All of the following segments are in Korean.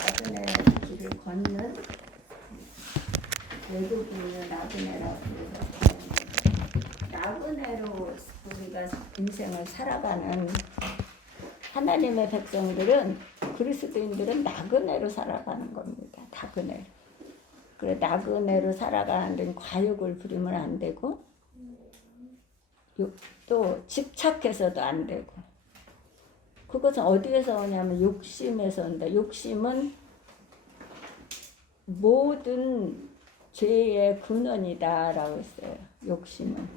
나그네 길을 걷는 외국인을 나그네라고 부르는데, 나그네로 우리가 인생을 살아가는 하나님의 백성들은, 그리스도인들은 나그네로 살아가는 겁니다. 나그네로. 그래, 나그네로 살아가는 데는 과욕을 부리면 안 되고, 또 집착해서도 안 되고. 그것은 어디에서 오냐면 욕심에서 온다. 욕심은 모든 죄의 근원이다라고 했어요. 욕심은.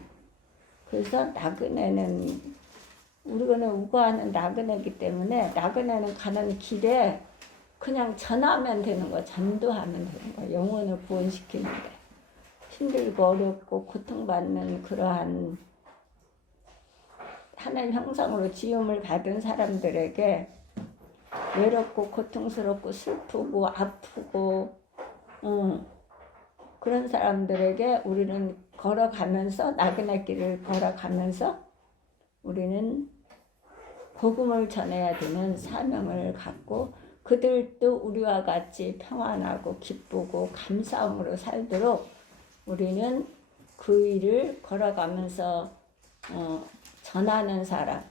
그래서 나그네는, 우리는 우거하는 나그네이기 때문에 나그네는 가는 길에 그냥 전하면 되는 거야. 전도하면 되는 거야. 영혼을 구원시키는데. 힘들고 어렵고 고통받는 그러한 하나님 형상으로 지음을 받은 사람들에게 외롭고 고통스럽고 슬프고 아프고 그런 사람들에게 우리는 걸어가면서, 나그네 길을 걸어가면서 우리는 복음을 전해야 되는 사명을 갖고, 그들도 우리와 같이 평안하고 기쁘고 감사함으로 살도록 우리는 그 일을 걸어가면서 전하는 사람,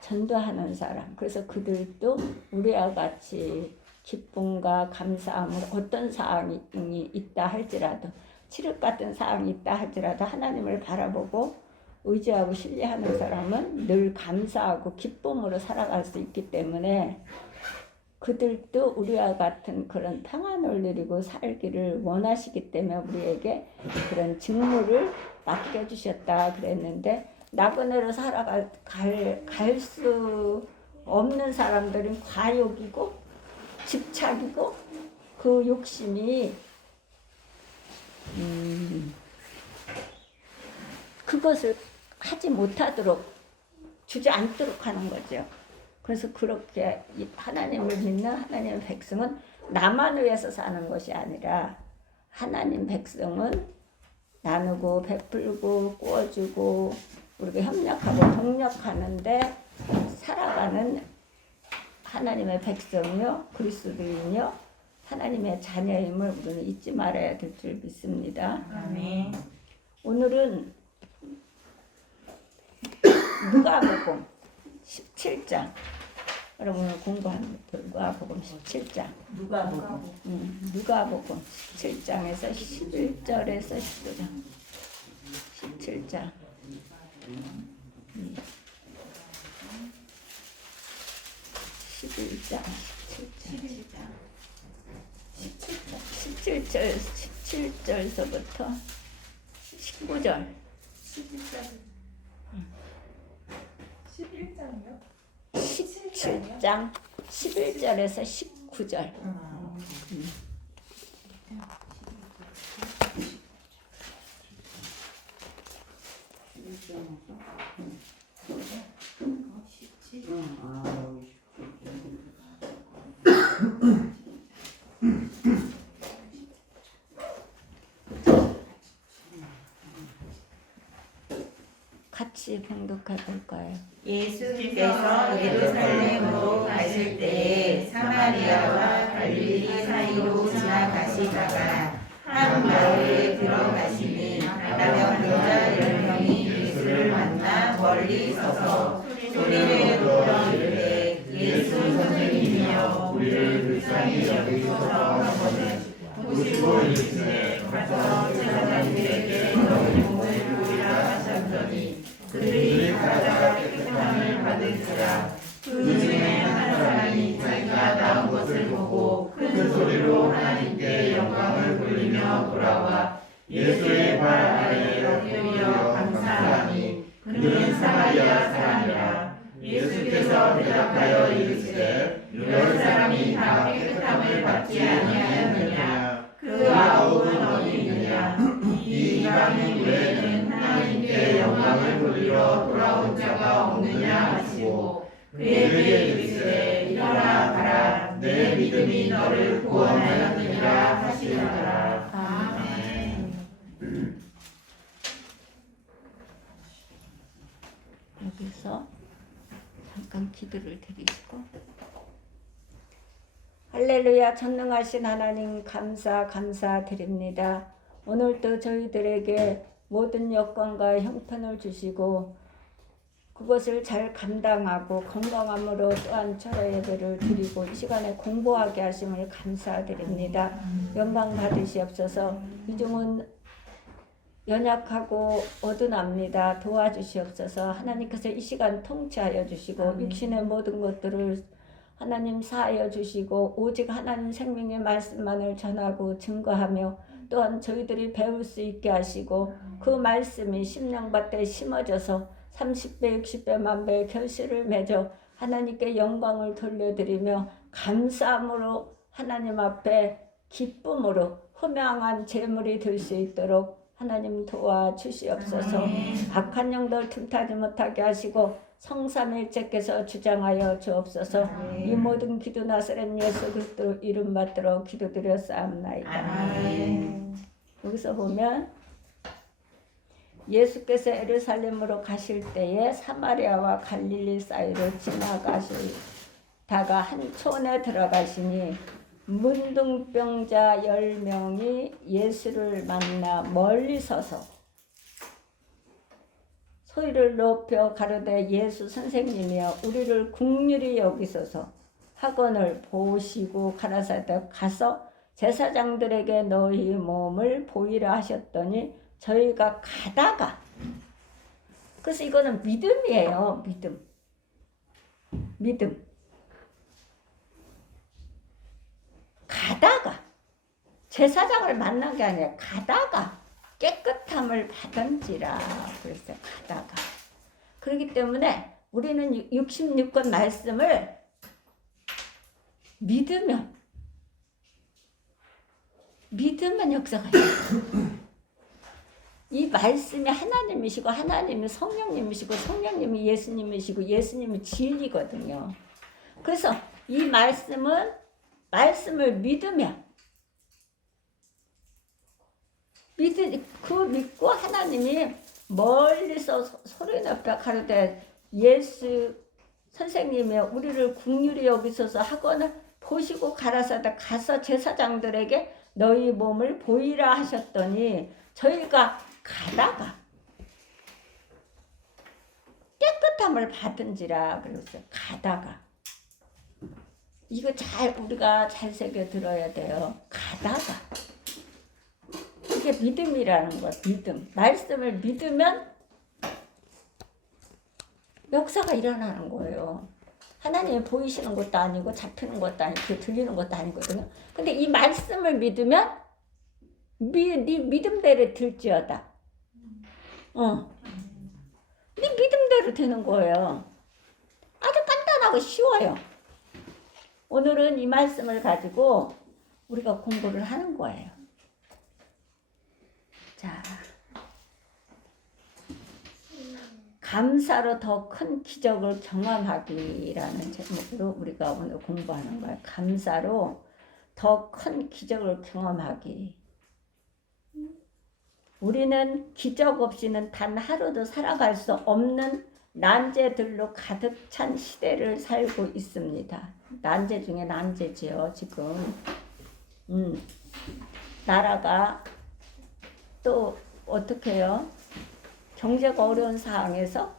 전도하는 사람. 그래서 그들도 우리와 같이 기쁨과 감사함으로, 어떤 사항이 있다 할지라도, 칠흑 같은 사항이 있다 할지라도 하나님을 바라보고 의지하고 신뢰하는 사람은 늘 감사하고 기쁨으로 살아갈 수 있기 때문에, 그들도 우리와 같은 그런 평안을 누리고 살기를 원하시기 때문에 우리에게 그런 직무를 맡겨주셨다 그랬는데, 나그네로 살아갈 수 없는 사람들은 과욕이고 집착이고 그 욕심이 그것을 하지 못하도록, 주저앉도록 하는 거죠. 그래서 그렇게 하나님을 믿는 하나님의 백성은 나만 위해서 사는 것이 아니라, 하나님 백성은 나누고 베풀고 꾸어주고 우리가 협력하고 동력하는데 살아가는 하나님의 백성이요, 그리스도인이요, 하나님의 자녀임을 우리는 잊지 말아야 될 줄 믿습니다. 아멘. 오늘은 누가복음 17장, 여러분을 공부하는 누가복음 17장. 누가복음 17장에서 11절에서 15장. 17장. 11장. 17절서부터 19절. 11장이요? 17장 11절에서 19절. 같이 봉독해 볼까요? 예수께서 예루살렘으로 가실 때에 사마리아와 갈릴리 사이로 지나가시다가 한 마을에 들어가시니 나병자 10명이 예수를 만나 멀리 서서 소리를 들어 이르되, 예수 선생님이여, 우리를 불쌍히 여기소서 하거늘 보시고 이르시되, 가서 제자들에게 너희 몸을 보이라 하셨더니 그들이 가다가 깨끗함을 받을지라. 그 중에 한 사람이 자기가 나온 것을 보고 큰 소리로 하나님께 영광을 돌리며 돌아와 예수의 발 아래에 엎드려 감사하니, 그는 사마리아 사람이라. 예수께서 대답하여 이르시되, 이런 사람이 다 깨끗함을 받지 아니하였느냐? 그 아홉은 어디 있느냐? 이 이방인 외에는 하나님께 영광을 돌리러 돌아온 자가 없느냐 하시고, 그에게 이르시되, 일어나 가라, 내 믿음이 너를 구원하였느니라 하시더라. 아멘. 여기서 잠깐 기도를 드리시고, 할렐루야. 전능하신 하나님 감사드립니다. 오늘도 저희들에게 모든 여건과 형편을 주시고 그것을 잘 감당하고 건강함으로 또한 철회 예배를 드리고 이 시간에 공부하게 하심을 감사드립니다. 영광 받으시옵소서. 이중은 연약하고 어두납니다. 도와주시옵소서. 하나님께서 이 시간 통치하여 주시고 육신의 모든 것들을 하나님 사하여 주시고 오직 하나님 생명의 말씀만을 전하고 증거하며 또한 저희들이 배울 수 있게 하시고 그 말씀이 심령밭에 심어져서 30배, 60배, 만배의 결실을 맺어 하나님께 영광을 돌려드리며 감사함으로 하나님 앞에 기쁨으로 흠양한 제물이 될 수 있도록 하나님 도와주시옵소서. 악한 영들 틈타지 못하게 하시고 성삼일체께서 주장하여 주옵소서. 이 모든 기도 나사렛 예수 그리스도 이름 받들어 기도드렸사옵나이다. 여기서 보면 예수께서 예루살렘으로 가실 때에 사마리아와 갈릴리 사이로 지나가시다가 한 촌에 들어가시니 문둥병자 10명이 예수를 만나 멀리 서서 소리를 높여 가로되 예수 선생님이여 우리를 긍휼히 여기소서 하거늘 보시고 가라사대 가서 제사장들에게 너희 몸을 보이라 하셨더니 저희가 가다가 그래서 이거는 믿음이에요. 믿음 가다가 제사장을 만난 게 아니라 가다가 깨끗함을 받은지라. 그래서 가다가 그렇기 때문에 우리는 66권 말씀을 믿으면 역사가 있어요. 이 말씀이 하나님이시고 하나님이 성령님이시고 성령님이 예수님이시고 예수님이 진리거든요. 그래서 이 말씀을 믿으면 믿고 하나님이 멀리서 소리 높여 가로되 예수 선생님이 우리를 긍휼히 여기소서 하거나 보시고 가라사대 가서 제사장들에게 너희 몸을 보이라 하셨더니 저희가 가다가 깨끗함을 받은지라. 그래서 가다가 이거 우리가 잘 새겨 들어야 돼요. 가다가 이게 믿음이라는 것. 믿음. 말씀을 믿으면 역사가 일어나는 거예요. 하나님이 보이시는 것도 아니고 잡히는 것도 아니고 들리는 것도 아니거든요. 근데 이 말씀을 믿으면 네 믿음대로 될지어다. 네 믿음대로 되는 거예요. 아주 간단하고 쉬워요. 오늘은 이 말씀을 가지고 우리가 공부를 하는 거예요. 자, 감사로 더 큰 기적을 경험하기라는 제목으로 우리가 오늘 공부하는 거예요. 감사로 더 큰 기적을 경험하기. 우리는 기적 없이는 단 하루도 살아갈 수 없는 난제들로 가득 찬 시대를 살고 있습니다. 난제 중에 난제지요, 지금. 나라가 또 어떻게 해요? 경제가 어려운 상황에서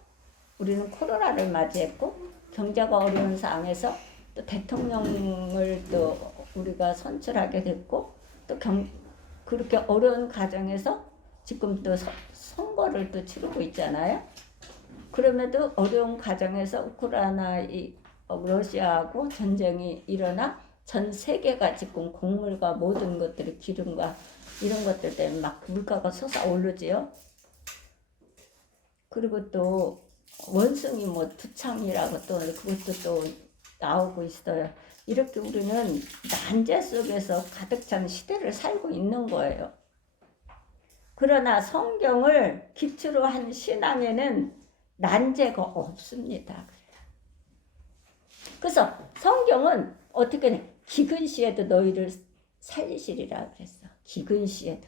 우리는 코로나를 맞이했고 경제가 어려운 상황에서 또 대통령을 또 우리가 선출하게 됐고 또 그렇게 어려운 과정에서 지금 또 선거를 또 치르고 있잖아요. 그럼에도 어려운 과정에서 우크라이나 러시아하고 전쟁이 일어나 전 세계가 지금 곡물과 모든 것들이 기름과 이런 것들 때문에 막 물가가 솟아오르지요. 그리고 또 원숭이 두창이라고 또 그것도 또 나오고 있어요. 이렇게 우리는 난제 속에서 가득 찬 시대를 살고 있는 거예요. 그러나 성경을 기초로 한 신앙에는 난제가 없습니다. 그래서 성경은 어떻게 해? 기근 시에도 너희를 살리시리라 그랬어. 기근 시에도.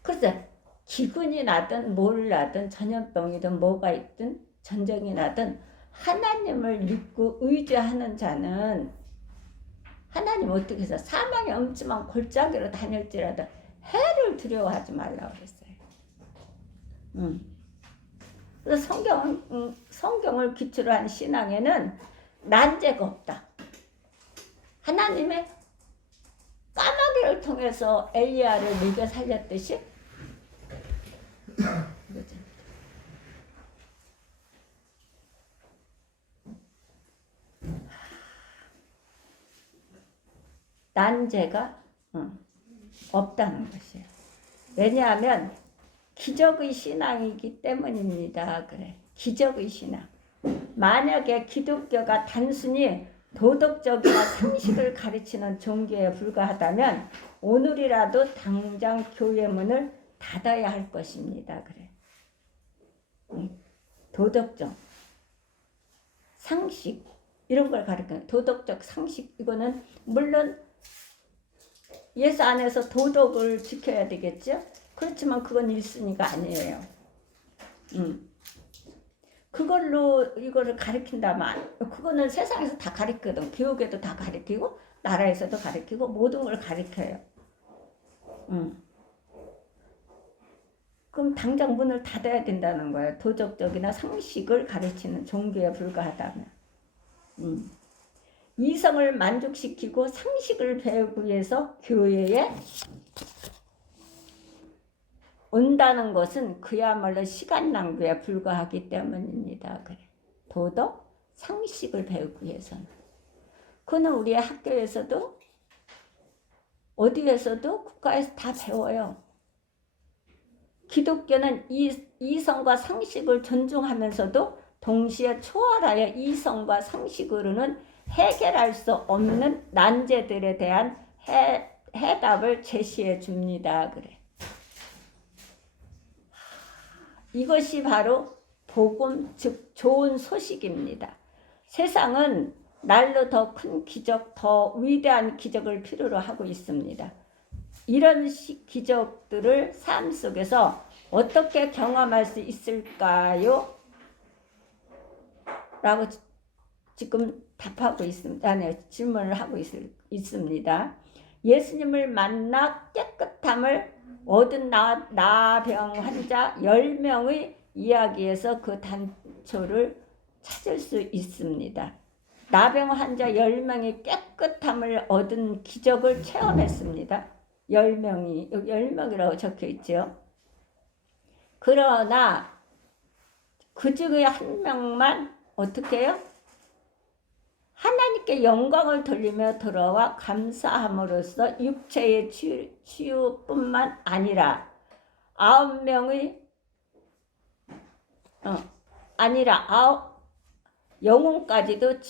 그래서 기근이 나든 뭘 나든 전염병이든 뭐가 있든 전쟁이 나든 하나님을 믿고 의지하는 자는 하나님 어떻게 해서 사망의 엄침한 골짜기로 다닐지라도 해를 두려워하지 말라고 그랬어요. 그래서 성경을 기초로 한 신앙에는 난제가 없다. 하나님의 까마귀를 통해서 엘리야를 먹여 살렸듯이 난제가 없다는 것이에요. 왜냐하면 기적의 신앙이기 때문입니다. 그래. 기적의 신앙. 만약에 기독교가 단순히 도덕적이나 상식을 가르치는 종교에 불과하다면 오늘이라도 당장 교회 문을 닫아야 할 것입니다. 그래. 도덕적 상식 이런 걸 가르치는 도덕적 상식 이거는 물론 예수 안에서 도덕을 지켜야 되겠죠. 그렇지만 그건 1순위가 아니에요. 그걸로 이거를 가르친다면 그거는 세상에서 다 가르치거든. 교육에도 다 가르치고 나라에서도 가르치고 모든 걸 가르쳐요. 그럼 당장 문을 닫아야 된다는 거예요. 도덕적이나 상식을 가르치는 종교에 불과하다면. 이성을 만족시키고 상식을 배우기 위해서 교회에 온다는 것은 그야말로 시간 낭비에 불과하기 때문입니다. 그래. 도덕, 상식을 배우기 위해서는. 그는 우리의 학교에서도 어디에서도 국가에서 다 배워요. 기독교는 이성과 상식을 존중하면서도 동시에 초월하여 이성과 상식으로는 해결할 수 없는 난제들에 대한 해답을 제시해 줍니다. 그래. 이것이 바로 복음, 즉 좋은 소식입니다. 세상은 날로 더 큰 기적, 더 위대한 기적을 필요로 하고 있습니다. 이런 기적들을 삶 속에서 어떻게 경험할 수 있을까요? 라고 지금 답하고 있습니다. 아니, 질문을 하고 있습니다. 예수님을 만나 깨끗함을 얻은 나병 환자 10명의 이야기에서 그 단초를 찾을 수 있습니다. 나병 환자 10명이 깨끗함을 얻은 기적을 체험했습니다. 10명이, 여기 10명이라고 적혀 있죠. 그러나 그 중에 한 명만 어떻게 해요? 하나님께 영광을 돌리며 돌아와 감사함으로써 육체의 치유뿐만 아니라 9명의 영혼까지도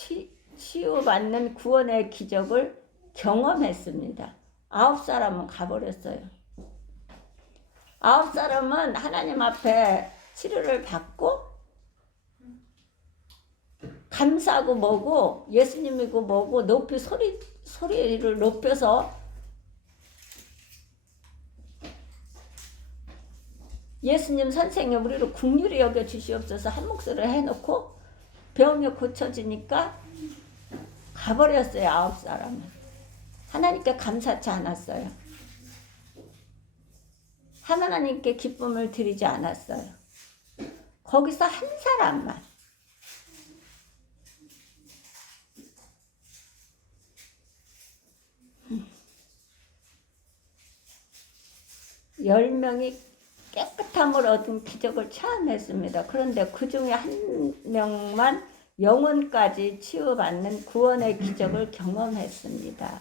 치유받는 구원의 기적을 경험했습니다. 9사람은 가버렸어요. 9사람은 하나님 앞에 치료를 받고 감사하고 뭐고 예수님이고 뭐고 높이 소리를 높여서 예수님 선생님 우리를 긍휼히 여겨 주시옵소서 한 목소리를 해놓고 병이 고쳐지니까 가버렸어요. 9사람은. 하나님께 감사치 않았어요. 하나님께 기쁨을 드리지 않았어요. 거기서 한 사람만 10명이 깨끗함을 얻은 기적을 체험했습니다. 그런데 그 중에 한 명만 영혼까지 치유받는 구원의 기적을 경험했습니다.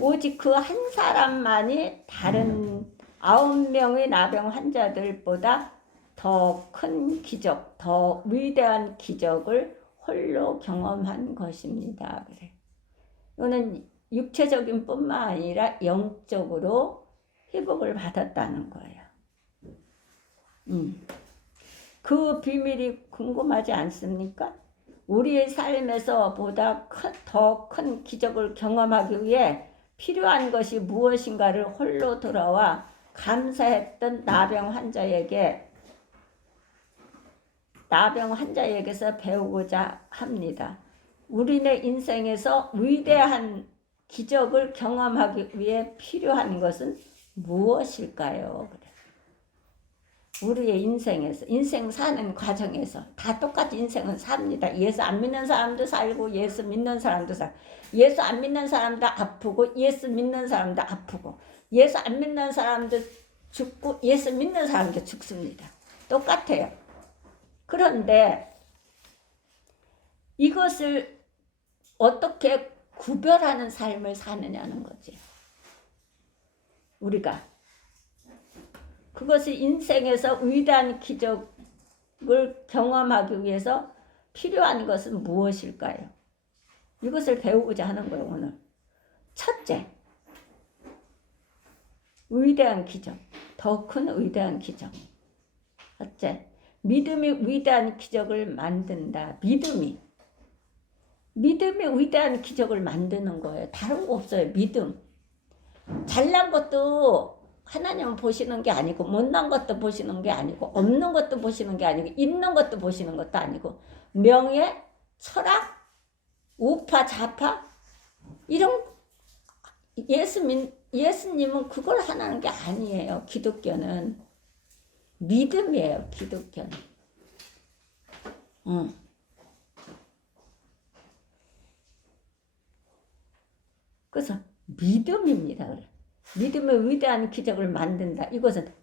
오직 그 한 사람만이 다른 9명의 나병 환자들보다 더 큰 기적, 더 위대한 기적을 홀로 경험한 것입니다. 그래. 이거는 육체적인 뿐만 아니라 영적으로 회복을 받았다는 거예요. 그 비밀이 궁금하지 않습니까? 우리의 삶에서 보다 더 큰 기적을 경험하기 위해 필요한 것이 무엇인가를 홀로 돌아와 감사했던 나병 환자에게서 배우고자 합니다. 우리네 인생에서 위대한 기적을 경험하기 위해 필요한 것은 무엇일까요? 그래. 우리의 인생에서, 인생 사는 과정에서 다 똑같이 인생은 삽니다. 예수 안 믿는 사람도 살고 예수 믿는 사람도 살고, 예수 안 믿는 사람도 아프고 예수 믿는 사람도 아프고, 예수 안 믿는 사람도 죽고 예수 믿는 사람도 죽습니다. 똑같아요. 그런데 이것을 어떻게 구별하는 삶을 사느냐는 거지. 우리가 그것이 인생에서 위대한 기적을 경험하기 위해서 필요한 것은 무엇일까요? 이것을 배우고자 하는 거예요, 오늘. 첫째, 위대한 기적. 더 큰 위대한 기적. 첫째, 믿음이 위대한 기적을 만든다. 믿음이 위대한 기적을 만드는 거예요. 다른 거 없어요. 믿음. 잘난 것도 하나님은 보시는 게 아니고, 못난 것도 보시는 게 아니고, 없는 것도 보시는 게 아니고, 있는 것도 보시는 것도 아니고, 명예, 철학, 우파, 좌파, 이런 예수님은 그걸 하는 게 아니에요. 기독교는 믿음이에요. 기독교는. 그래서 믿음입니다. 그래. 믿음의 위대한 기적을 만든다. 이것은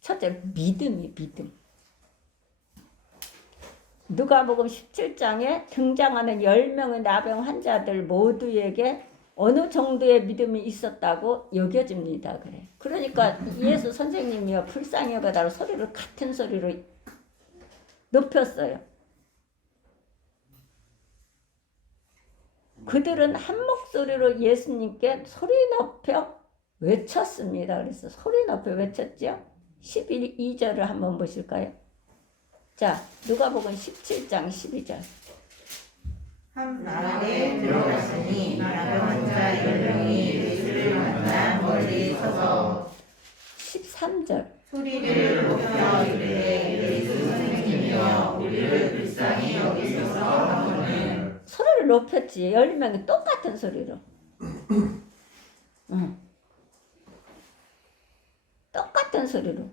첫째 믿음. 누가복음 17장에 등장하는 10명의 나병 환자들 모두에게 어느 정도의 믿음이 있었다고 여겨집니다. 그래. 그러니까 예수 선생님이요, 불쌍히 여겨달라고 소리를 같은 소리로 높였어요. 그들은 한 목소리로 예수님께 소리 높여 외쳤습니다. 그래서 소리 높여 외쳤죠. 12절을 한번 보실까요? 자, 누가복음 17장 12절. 한 마을에 들어갔으니 나병 환자 10명이 예수를 만나 멀리 서서 13절. 소리를 높여 이르되 예수 선생님이여 우리를 불쌍히 여기소서 하고는 소리를 높였지. 10명이 똑같은 소리로. 똑같은 소리로.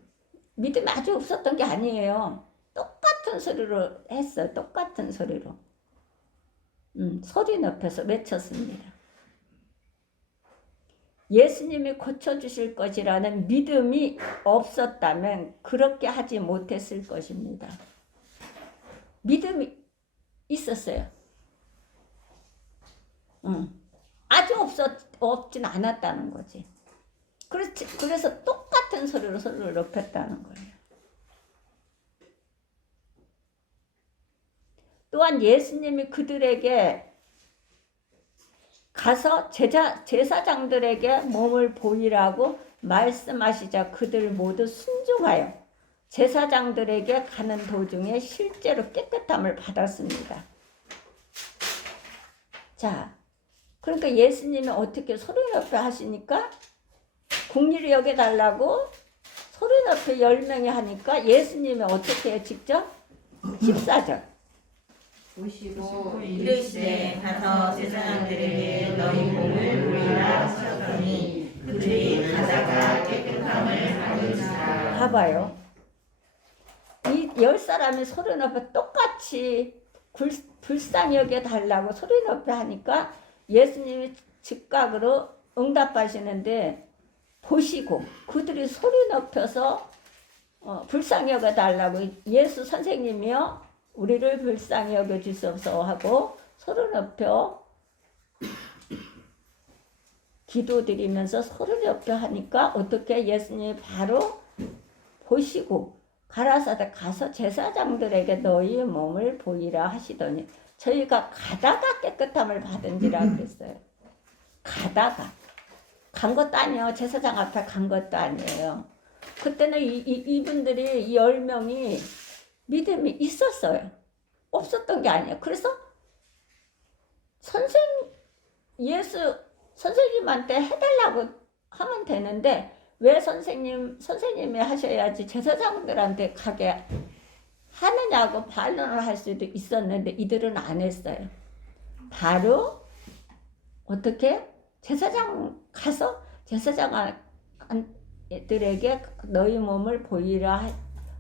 믿음이 아주 없었던 게 아니에요. 똑같은 소리로 했어요. 똑같은 소리로. 소리 높여서 외쳤습니다. 예수님이 고쳐주실 것이라는 믿음이 없었다면 그렇게 하지 못했을 것입니다. 믿음이 있었어요. 아주 없진 않았다는 거지. 그래서 똑같은 소리로 소리를 높였다는 거예요. 또한 예수님이 그들에게 가서 제사장들에게 몸을 보이라고 말씀하시자 그들 모두 순종하여 제사장들에게 가는 도중에 실제로 깨끗함을 받았습니다. 자, 그러니까 예수님이 어떻게 소리 높여 하시니까 국리를 여겨달라고 소리 높여 10명이 하니까 예수님이 어떻게 해요? 직접? 14절. 보시고 이르시되 가서 제사장들에게 너희 몸을 보이라 하셨더니 그들이 가다가 깨끗함을 받으시라. 봐봐요. 이 10사람이 소리 높여 똑같이 불쌍히 여겨달라고 소리 높여 하니까 예수님이 즉각으로 응답하시는데, 보시고 그들이 소리 높여서 불쌍히 여겨달라고 예수 선생님이요 우리를 불쌍히 여겨주시옵소서 하고 소리 높여 기도드리면서 소리 높여 하니까 어떻게 예수님이 바로 보시고 가라사대 가서 제사장들에게 너희 몸을 보이라 하시더니 저희가 가다가 깨끗함을 받은지라 그랬어요. 가다가 간 것도 아니에요. 제사장 앞에 간 것도 아니에요. 그때는 이분들이 이 10명이 믿음이 있었어요. 없었던 게 아니에요. 그래서 예수 선생님한테 해달라고 하면 되는데 왜 선생님이 하셔야지 제사장들한테 가게 하느냐고 반론을 할 수도 있었는데 이들은 안 했어요. 바로 어떻게 제사장 가서 제사장들에게 너희 몸을 보이라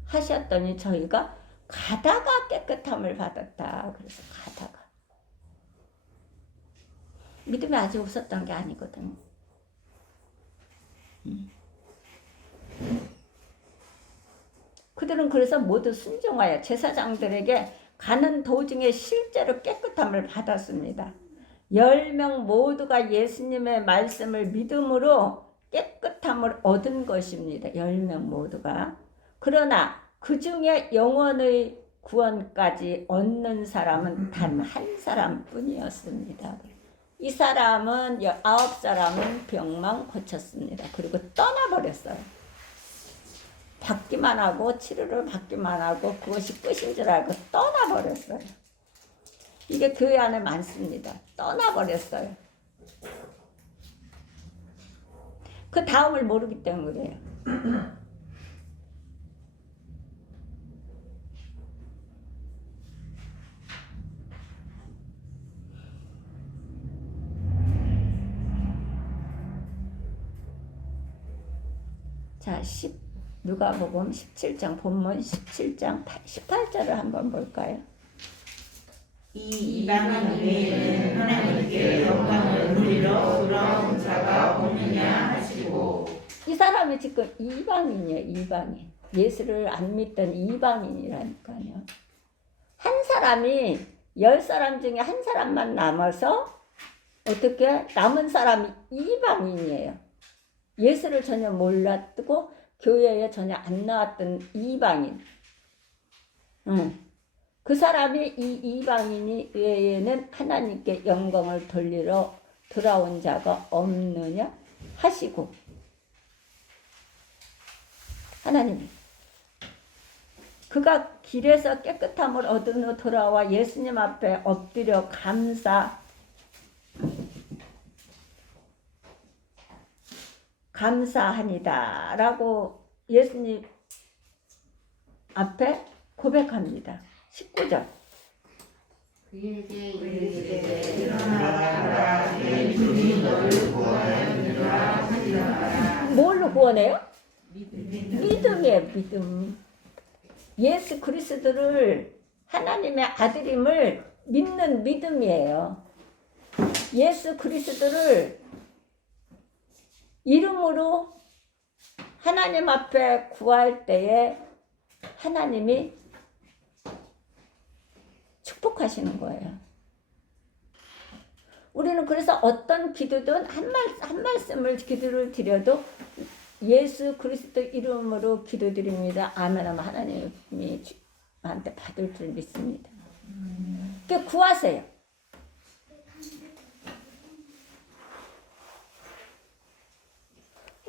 하셨더니 저희가 가다가 깨끗함을 받았다. 그래서 가다가 믿음이 아직 없었던 게 아니거든. 그들은 그래서 모두 순종하여 제사장들에게 가는 도중에 실제로 깨끗함을 받았습니다. 10명 모두가 예수님의 말씀을 믿음으로 깨끗함을 얻은 것입니다. 10명 모두가. 그러나 그 중에 영혼의 구원까지 얻는 사람은 단 한 사람뿐이었습니다. 이 사람은 9사람은 병만 고쳤습니다. 그리고 떠나버렸어요. 받기만 하고 치료를 받기만 하고 그것이 끝인 줄 알고 떠나버렸어요. 이게 교회 안에 많습니다. 떠나버렸어요. 그 다음을 모르기 때문에 그래요. 자, 누가복음 17장 본문 17장 18절을 한번 볼까요? 이 이방인 외에는 하나님께 영광을 누리러 돌아온 자가 없느냐 하시고. 이 사람이 지금 이방인이에요. 이방인. 예수를 안 믿던 이방인이라니까요. 한 사람이 10사람 중에 한 사람만 남아서 어떻게 남은 사람이 이방인이에요. 예수를 전혀 몰랐고 교회에 전혀 안 나왔던 이방인. 그 사람이 이 이방인이 외에는 하나님께 영광을 돌리러 돌아온 자가 없느냐 하시고. 하나님, 그가 길에서 깨끗함을 얻은 후 돌아와 예수님 앞에 엎드려 감사하니다 라고 예수님 앞에 고백합니다. 19절. 그에게 이르시되 일어나라 내 믿음이 너를 구원하느니라 하시더라. 뭘로 구원해요? 믿음이에요. 믿음. 예수 그리스도를 하나님의 아들임을 믿는 믿음이에요. 예수 그리스도를 이름으로 하나님 앞에 구할 때에 하나님이 축복하시는 거예요. 우리는 그래서 어떤 기도든 한 말씀을 기도를 드려도 예수 그리스도 이름으로 기도드립니다. 아멘 하면 하나님이 한테 받을 줄 믿습니다. 그러니까 구하세요.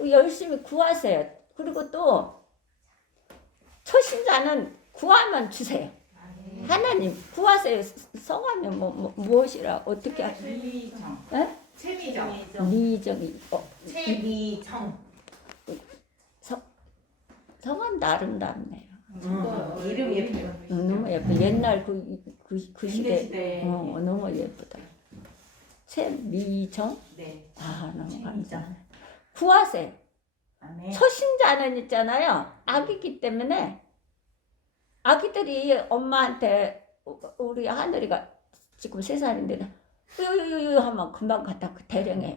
열심히 구하세요. 그리고 또 초신자는 구하면 주세요. 하나님 구하세요. 성함이 무엇이라 어떻게 미정. 에? 최미정. 미정이 최미정. 성함도 아름답네요. 이름 예뻐요. 너무 예뻐. 옛날 그 시대 시대. 너무 예쁘다. 최미정. 네. 아 너무 감사해. 구하세요. 아멘. 초신자는 있잖아요. 아기기 때문에 아기들이 엄마한테 우리 하늘이가 지금 3살인데 유유유 하면 금방 갖다 대령해요.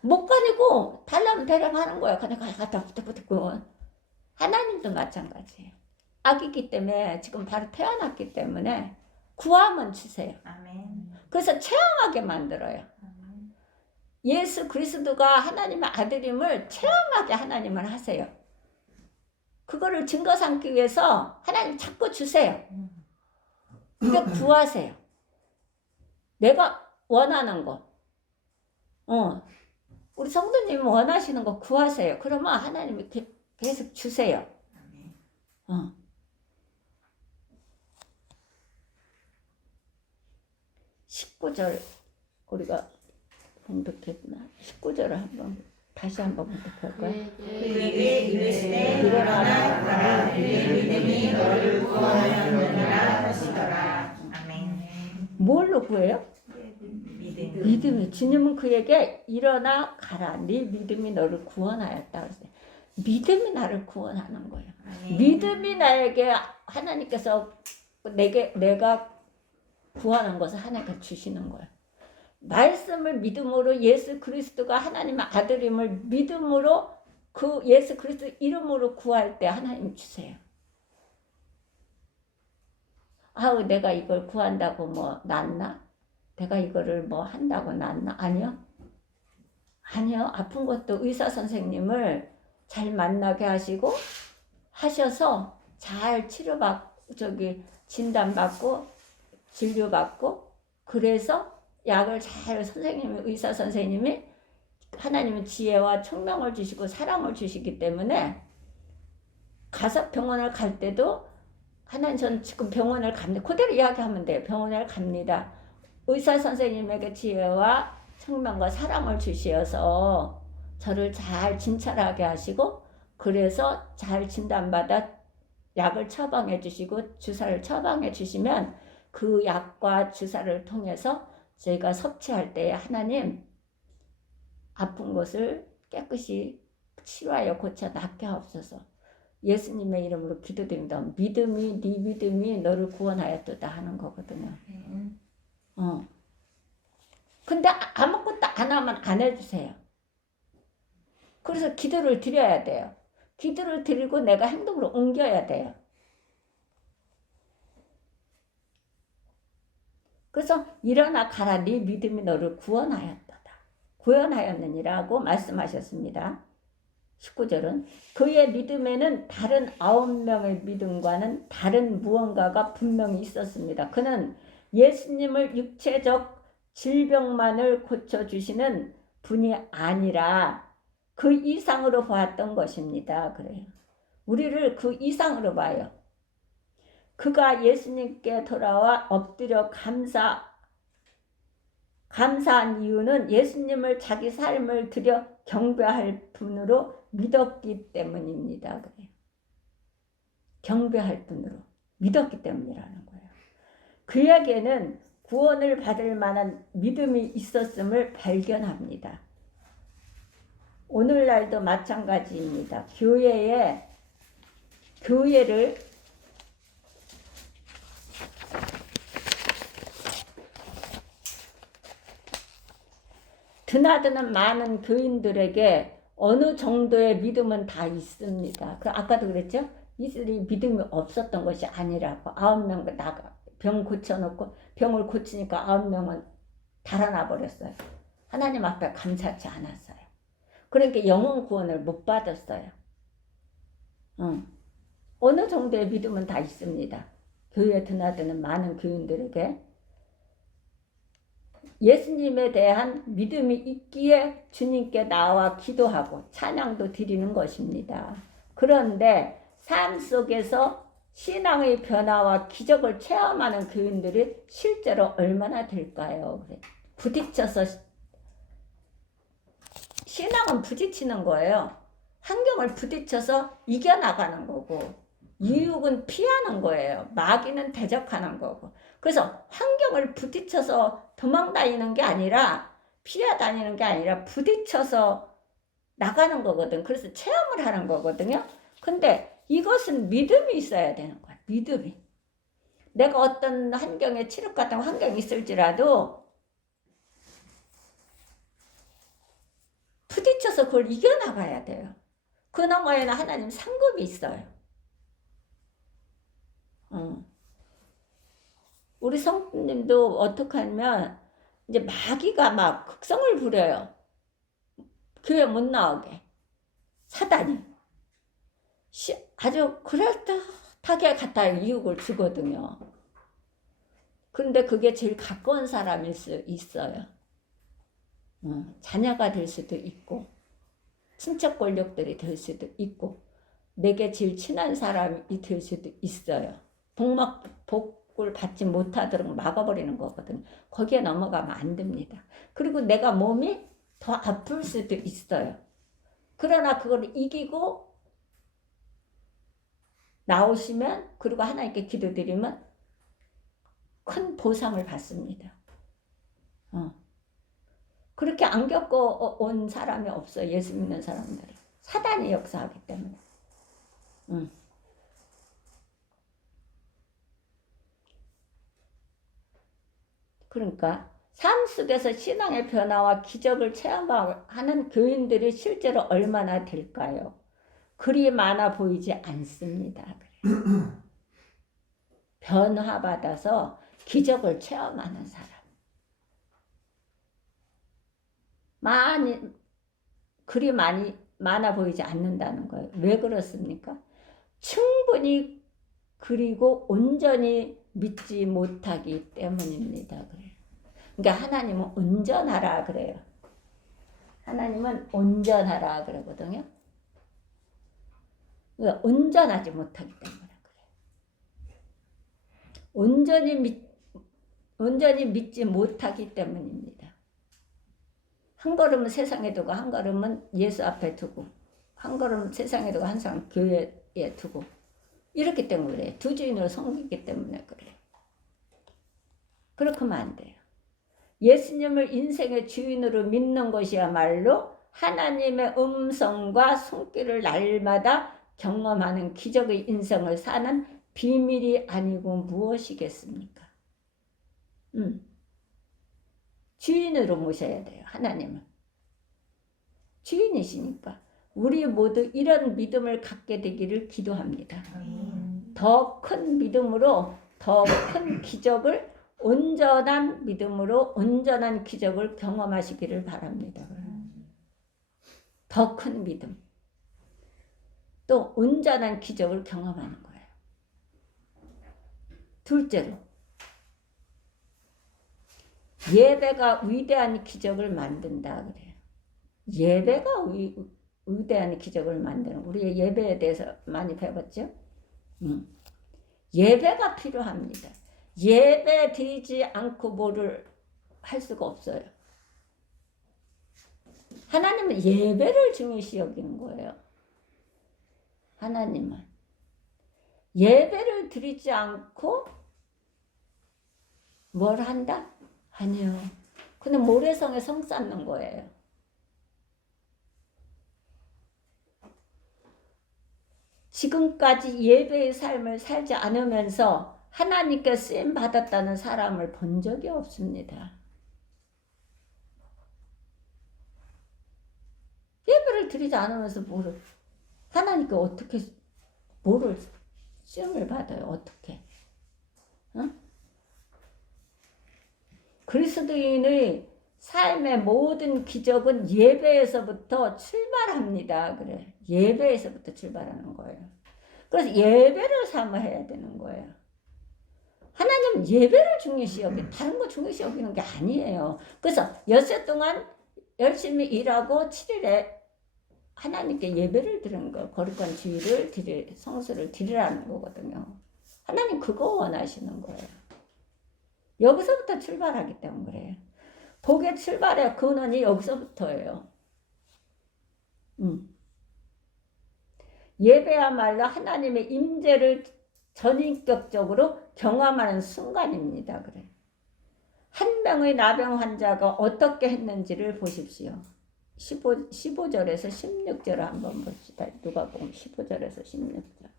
못 가리고 달라면 대령하는 거예요. 그냥 갖다 붙고. 하나님도 마찬가지예요. 아기기 때문에 지금 바로 태어났기 때문에 구하면 주세요. 아멘. 그래서 체험하게 만들어요. 예수 그리스도가 하나님의 아들임을 체험하게 하나님을 하세요. 그거를 증거 삼기 위해서 하나님 자꾸 주세요. 그러니까 구하세요. 내가 원하는 거. 우리 성도님이 원하시는 거 구하세요. 그러면 하나님이 계속 주세요. 19절 우리가 봉독했나? 19절을 다시 한번 봉독할까요? 그에게 이르시되 일어나라 내 믿음이 너를 구원하느니라 하시더라. 아멘. 뭘로 구해요? 믿음. 믿음이 주님은 그에게 일어나 가라. 네 믿음이 너를 구원하였다 그랬어요. 믿음이 나를 구원하는 거예요. 아멘. 믿음이 나에게 하나님께서 내가 구하는 것을 하나님께 주시는 거예요. 말씀을 믿음으로 예수 그리스도가 하나님의 아들임을 믿음으로 그 예수 그리스도 이름으로 구할 때 하나님 주세요. 아우 내가 이걸 구한다고 뭐 낫나? 내가 이거를 뭐 한다고 낫나? 아니요. 아니요. 아픈 것도 의사 선생님을 잘 만나게 하셔서 잘 진단받고 진료받고 그래서 약을 잘 의사 선생님이 하나님의 지혜와 총명을 주시고 사랑을 주시기 때문에 가서 병원을 갈 때도 하나님 전 지금 병원을 갑니다. 그대로 이야기하면 돼요. 병원을 갑니다. 의사 선생님에게 지혜와 청명과 사랑을 주시어서 저를 잘 진찰하게 하시고 그래서 잘 진단받아 약을 처방해 주시고 주사를 처방해 주시면 그 약과 주사를 통해서 저희가 섭취할 때에 하나님 아픈 것을 깨끗이 치료하여 고쳐 낫게 하옵소서. 예수님의 이름으로 기도드립니다. 네 믿음이 너를 구원하였도다 하는 거거든요. 근데 아무것도 안 하면 안 해주세요. 그래서 기도를 드려야 돼요. 기도를 드리고 내가 행동으로 옮겨야 돼요. 그래서 일어나 가라 네 믿음이 너를 구원하였느니라고 말씀하셨습니다. 19절은 그의 믿음에는 다른 9명의 믿음과는 다른 무언가가 분명히 있었습니다. 그는 예수님을 육체적 질병만을 고쳐주시는 분이 아니라 그 이상으로 보았던 것입니다. 그래요. 우리를 그 이상으로 봐요. 그가 예수님께 돌아와 엎드려 감사한 이유는 예수님을 자기 삶을 들여 경배할 분으로 믿었기 때문입니다. 그래요. 경배할 분으로 믿었기 때문이라는 거예요. 그에게는 구원을 받을 만한 믿음이 있었음을 발견합니다. 오늘날도 마찬가지입니다. 교회를 드나드는 많은 교인들에게 어느 정도의 믿음은 다 있습니다. 아까도 그랬죠? 이들이 믿음이 없었던 것이 아니라고 9명 병 고쳐놓고 병을 고치니까 9명은 달아나 버렸어요. 하나님 앞에 감사치 않았어요. 그러니까 영혼 구원을 못 받았어요. 어느 정도의 믿음은 다 있습니다. 교회에 드나드는 많은 교인들에게 예수님에 대한 믿음이 있기에 주님께 나와 기도하고 찬양도 드리는 것입니다. 그런데 삶 속에서 신앙의 변화와 기적을 체험하는 교인들이 실제로 얼마나 될까요? 부딪혀서 신앙은 부딪히는 거예요. 환경을 부딪혀서 이겨나가는 거고 유혹은 피하는 거예요. 마귀는 대적하는 거고. 그래서 환경을 부딪혀서 도망다니는 게 아니라 피해 다니는 게 아니라 부딪혀서 나가는 거거든. 그래서 체험을 하는 거거든요. 근데 이것은 믿음이 있어야 되는 거야. 믿음이. 내가 어떤 환경에 칠흑 같은 환경이 있을지라도 부딪혀서 그걸 이겨나가야 돼요. 그 너머에는 하나님 상급이 있어요. 우리 성도님도 어떻게 하면 이제 마귀가 막 극성을 부려요. 교회 못 나오게. 사단이. 아주 그럴듯하게 갖다 유혹을 주거든요. 그런데 그게 제일 가까운 사람일 수 있어요. 자녀가 될 수도 있고 친척 권력들이 될 수도 있고 내게 제일 친한 사람이 될 수도 있어요. 복을 받지 못하도록 막아버리는 거거든. 거기에 넘어가면 안 됩니다. 그리고 내가 몸이 더 아플 수도 있어요. 그러나 그걸 이기고 나오시면 그리고 하나님께 기도드리면 큰 보상을 받습니다. 그렇게 안 겪어 온 사람이 없어. 예수 믿는 사람들은 사단이 역사하기 때문에. 그러니까 삶 속에서 신앙의 변화와 기적을 체험하는 교인들이 실제로 얼마나 될까요? 그리 많아 보이지 않습니다. 변화받아서 기적을 체험하는 사람 그리 많아 보이지 않는다는 거예요. 왜 그렇습니까? 충분히 그리고 온전히 믿지 못하기 때문입니다. 그래요. 그러니까 하나님은 온전하라 그래요. 하나님은 온전하라 그러거든요. 그러니까 온전하지 못하기 때문에 그래요. 온전히 믿지 못하기 때문입니다. 한 걸음은 세상에 두고 한 걸음은 예수 앞에 두고 한 걸음 세상에 두고 한 사람 교회에 두고 이렇기 때문에 그래요. 두 주인을 섬기기 때문에 그래요. 그렇게 하면 안 돼요. 예수님을 인생의 주인으로 믿는 것이야말로 하나님의 음성과 손길을 날마다 경험하는 기적의 인생을 사는 비밀이 아니고 무엇이겠습니까? 주인으로 모셔야 돼요. 하나님은 주인이시니까 우리 모두 이런 믿음을 갖게 되기를 기도합니다. 더 큰 믿음으로 더 큰 기적을 온전한 믿음으로 온전한 기적을 경험하시기를 바랍니다. 더 큰 믿음 또 온전한 기적을 경험하는 거예요. 둘째로 예배가 위대한 기적을 만든다 그래요. 예배가 위대한 기적을 만드는 우리의 예배에 대해서 많이 배웠죠? 예배가 필요합니다. 예배 드리지 않고 뭐를 할 수가 없어요. 하나님은 예배를 중요시 여기는 거예요. 하나님은 예배를 드리지 않고 뭘 한다? 아니요. 그냥 모래성에 성 쌓는 거예요. 지금까지 예배의 삶을 살지 않으면서 하나님께 쓰임 받았다는 사람을 본 적이 없습니다. 예배를 드리지 않으면서 하나님께 어떻게 뭐를 쓰임을 받아요? 어떻게? 그리스도인의 삶의 모든 기적은 예배에서부터 출발합니다. 그래. 예배에서부터 출발하는 거예요. 그래서 예배를 사모해야 되는 거예요. 하나님은 예배를 중요시 다른 거 중요시 여기는 게 아니에요. 그래서 엿새 동안 열심히 일하고 7일에 하나님께 예배를 드리는 거, 거룩한 주의를 성수를 드리라는 거거든요. 하나님 그거 원하시는 거예요. 여기서부터 출발하기 때문에 그래요. 복의 출발의 근원이 여기서부터예요. 예배야말로 하나님의 임재를 전인격적으로 경험하는 순간입니다. 그래. 한 명의 나병 환자가 어떻게 했는지를 보십시오. 15절에서 16절을 한번 봅시다. 누가복음 15절에서 16절.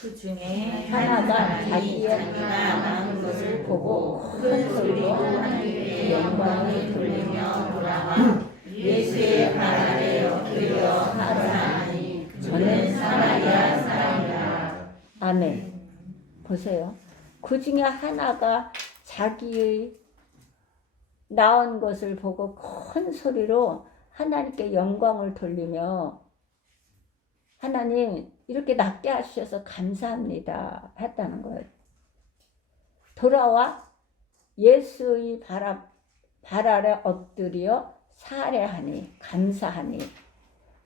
그 중에 하나가 자기의 자기가 나은 것을 보고 큰 소리로 하나님께 영광을 돌리며 돌아와 예수의 발 아래 엎드려 하사하니 저는 사마리아 사람이라. 아멘. 보세요. 그 중에 하나가 자기의 나은 것을 보고 큰 소리로 하나님께 영광을 돌리며 하나님 이렇게 낫게 하셔서 감사합니다 했다는 거예요. 돌아와 예수의 발 아래 엎드려 살해하니 감사하니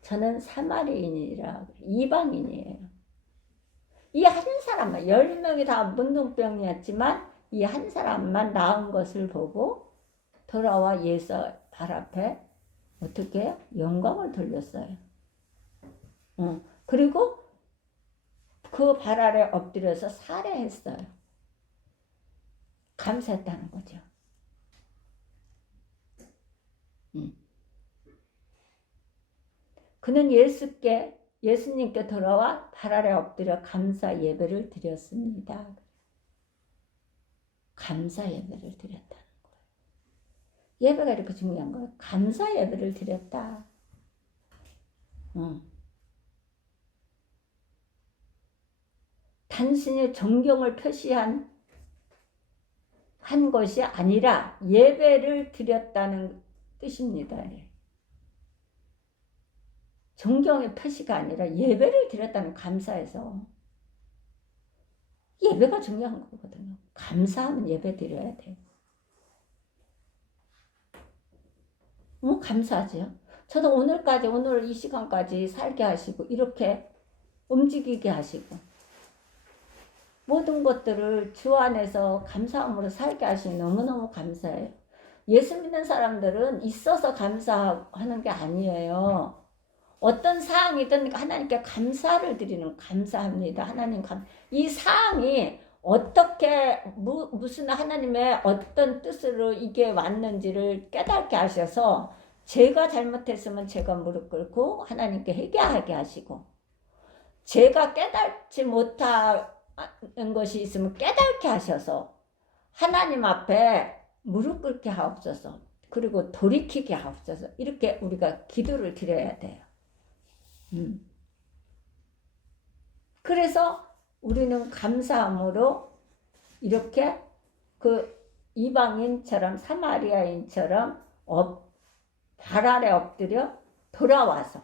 저는 사마리인이라 이방인이에요. 이 한 사람만 10명이 다 문둥병이었지만 이 한 사람만 나은 것을 보고 돌아와 예수 발 앞에 어떻게 해요? 영광을 돌렸어요. 그리고 그 발 아래 엎드려서 살해했어요. 감사했다는 거죠. 그는 예수님께 돌아와 발 아래 엎드려 감사 예배를 드렸습니다. 감사 예배를 드렸다는 거예요. 예배가 이렇게 중요한 거예요. 감사 예배를 드렸다. 단순히 존경을 표시한 것이 아니라 예배를 드렸다는 뜻입니다. 존경의 표시가 아니라 예배를 드렸다는, 감사해서. 예배가 중요한 거거든요. 감사하면 예배 드려야 돼요. 감사하죠. 저도 오늘 이 시간까지 살게 하시고 이렇게 움직이게 하시고 모든 것들을 주 안에서 감사함으로 살게 하시니 너무너무 감사해요. 예수 믿는 사람들은 있어서 감사하는 게 아니에요. 어떤 사항이든 하나님께 감사를 드리는, 감사합니다. 하나님 이 사항이 어떻게 무슨 하나님의 어떤 뜻으로 이게 왔는지를 깨닫게 하셔서, 제가 잘못했으면 제가 무릎 꿇고 하나님께 회개하게 하시고, 제가 깨닫지 못하는 것이 있으면 깨닫게 하셔서 하나님 앞에 무릎 꿇게 하옵소서, 그리고 돌이키게 하옵소서, 이렇게 우리가 기도를 드려야 돼요. 그래서 우리는 감사함으로 이렇게 그 이방인처럼, 사마리아인처럼 발 아래 엎드려 돌아와서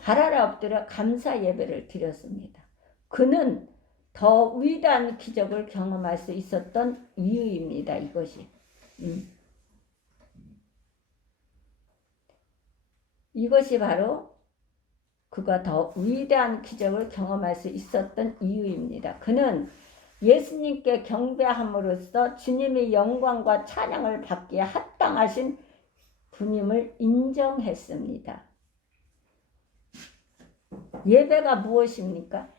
발 아래 엎드려 감사 예배를 드렸습니다. 그는 더 위대한 기적을 경험할 수 있었던 이유입니다. 이것이. 이것이 바로 그가 더 위대한 기적을 경험할 수 있었던 이유입니다. 그는 예수님께 경배함으로써 주님의 영광과 찬양을 받기에 합당하신 분임을 인정했습니다. 예배가 무엇입니까?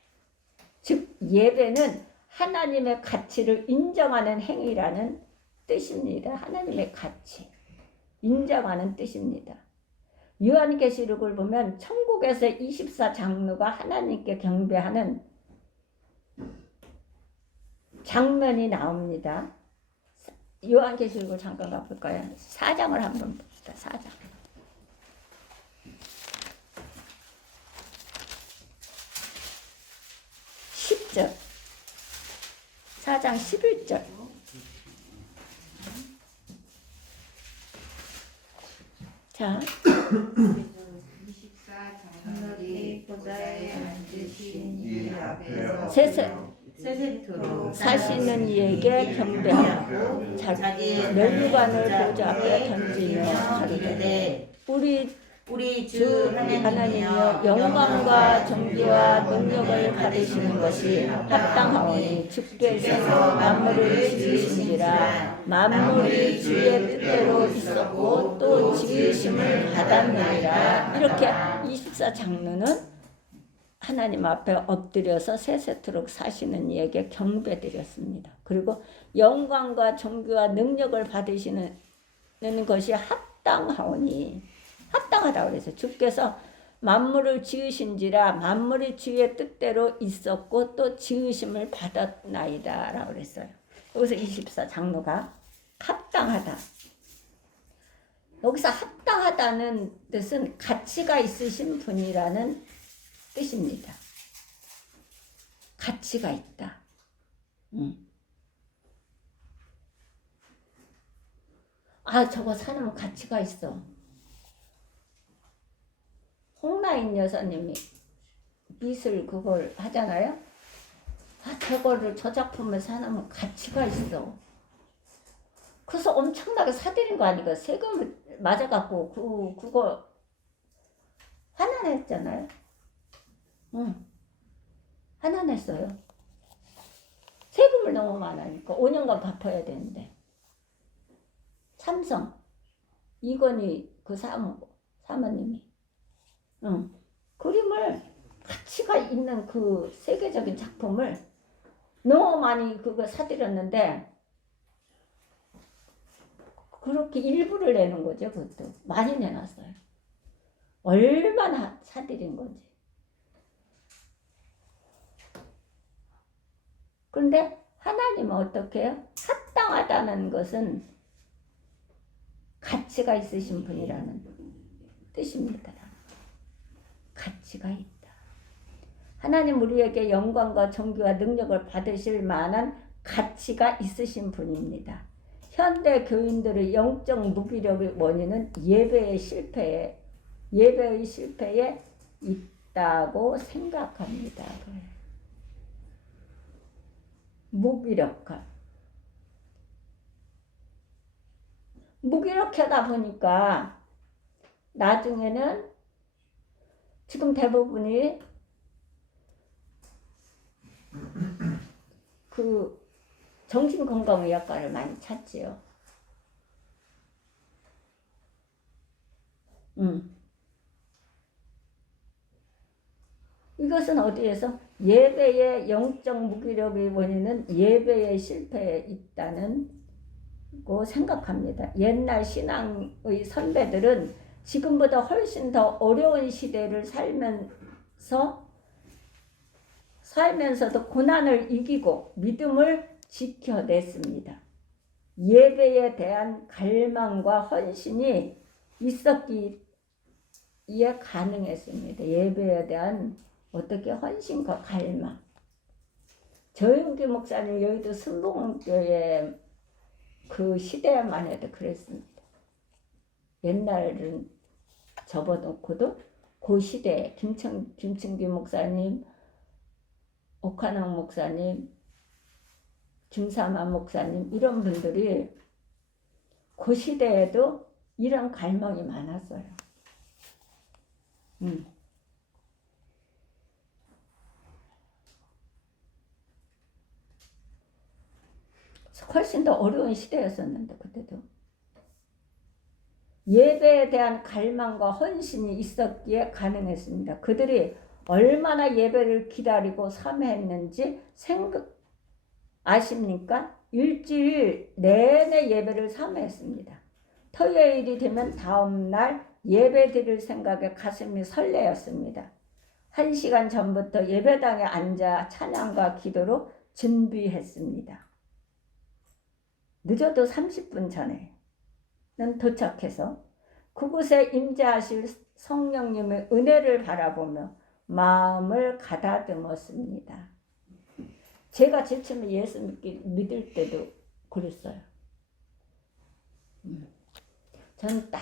즉 예배는 하나님의 가치를 인정하는 행위라는 뜻입니다. 하나님의 가치, 인정하는 뜻입니다. 요한계시록을 보면 천국에서 24장로가 하나님께 경배하는 장면이 나옵니다. 요한계시록을 잠깐 가볼까요? 4장을 한번 봅시다. 4장. 10절. 4장 11절. 자, 24장로들이 보좌에 앉으신 이 앞에서 세세토록 사시는 이에게 경배하고 자기의 면류관을 보좌 앞에 던지며 가로되 우리 주 하나님이여 영광과 존귀와 능력을 받으시는 것이 합당하오니 주께서 만물을 지으신지라 만물이 주의 뜻대로 있었고 또 지으심을 받았느니라. 이렇게 24장로는 하나님 앞에 엎드려서 세세토록 사시는 이에게 경배드렸습니다. 그리고 영광과 존귀와 능력을 받으시는 것이 합당하오니, 합당하다고 그래서 주께서 만물을 지으신지라 만물이 주의 뜻대로 있었고 또 지으심을 받았나이다 라고 그랬어요. 여기서 24장로가 합당하다. 여기서 합당하다는 뜻은 가치가 있으신 분이라는 뜻입니다. 가치가 있다. 아, 저거 사는 가치가 있어. 홍라인 여사님이 미술 그걸 하잖아요. 아, 저거를 저 작품을 사놓으면 가치가 있어. 그래서 엄청나게 사들인 거 아니까 세금을 맞아갖고 그거 환원했잖아요. 환원했어요. 세금을 너무 많으니까 5년간 갚아야 되는데. 삼성 이건희 그 사모님이 그림을 가치가 있는 그 세계적인 작품을 너무 많이 그거 사들였는데 그렇게 일부를 내는 거죠. 그것도 많이 내놨어요. 얼마나 사들인 건지. 그런데 하나님은 어떻게 해요? 합당하다는 것은 가치가 있으신 분이라는 뜻입니다. 가치가 있다. 하나님 우리에게 영광과 존귀와 능력을 받으실 만한 가치가 있으신 분입니다. 현대 교인들의 영적 무기력의 원인은 예배의 실패에 있다고 생각합니다. 무기력하다 보니까 나중에는 지금 대부분이 그 정신건강의학과를 많이 찾지요. 이것은 어디에서? 예배의 영적 무기력의 원인은 예배의 실패에 있다는 거 생각합니다. 옛날 신앙의 선배들은 지금보다 훨씬 더 어려운 시대를 살면서도 고난을 이기고 믿음을 지켜냈습니다. 예배에 대한 갈망과 헌신이 있었기에 가능했습니다. 예배에 대한 어떻게 헌신과 갈망. 조용기 목사님 여의도 순복음교회 그 시대만 해도 그랬습니다. 옛날은 접어놓고도 그 시대에 김충기 목사님, 옥한왕 목사님, 김삼환 목사님 이런 분들이 그 시대에도 이런 갈망이 많았어요. 훨씬 더 어려운 시대였었는데 그때도 예배에 대한 갈망과 헌신이 있었기에 가능했습니다. 그들이 얼마나 예배를 기다리고 삼했는지 아십니까? 일주일 내내 예배를 삼했습니다. 토요일이 되면 다음날 예배 드릴 생각에 가슴이 설레었습니다. 1시간 전부터 예배당에 앉아 찬양과 기도로 준비했습니다. 늦어도 30분 전에는 도착해서 그곳에 임재하실 성령님의 은혜를 바라보며 마음을 가다듬었습니다. 제가 제일 처음에 예수 믿을 때도 그랬어요. 저는 딱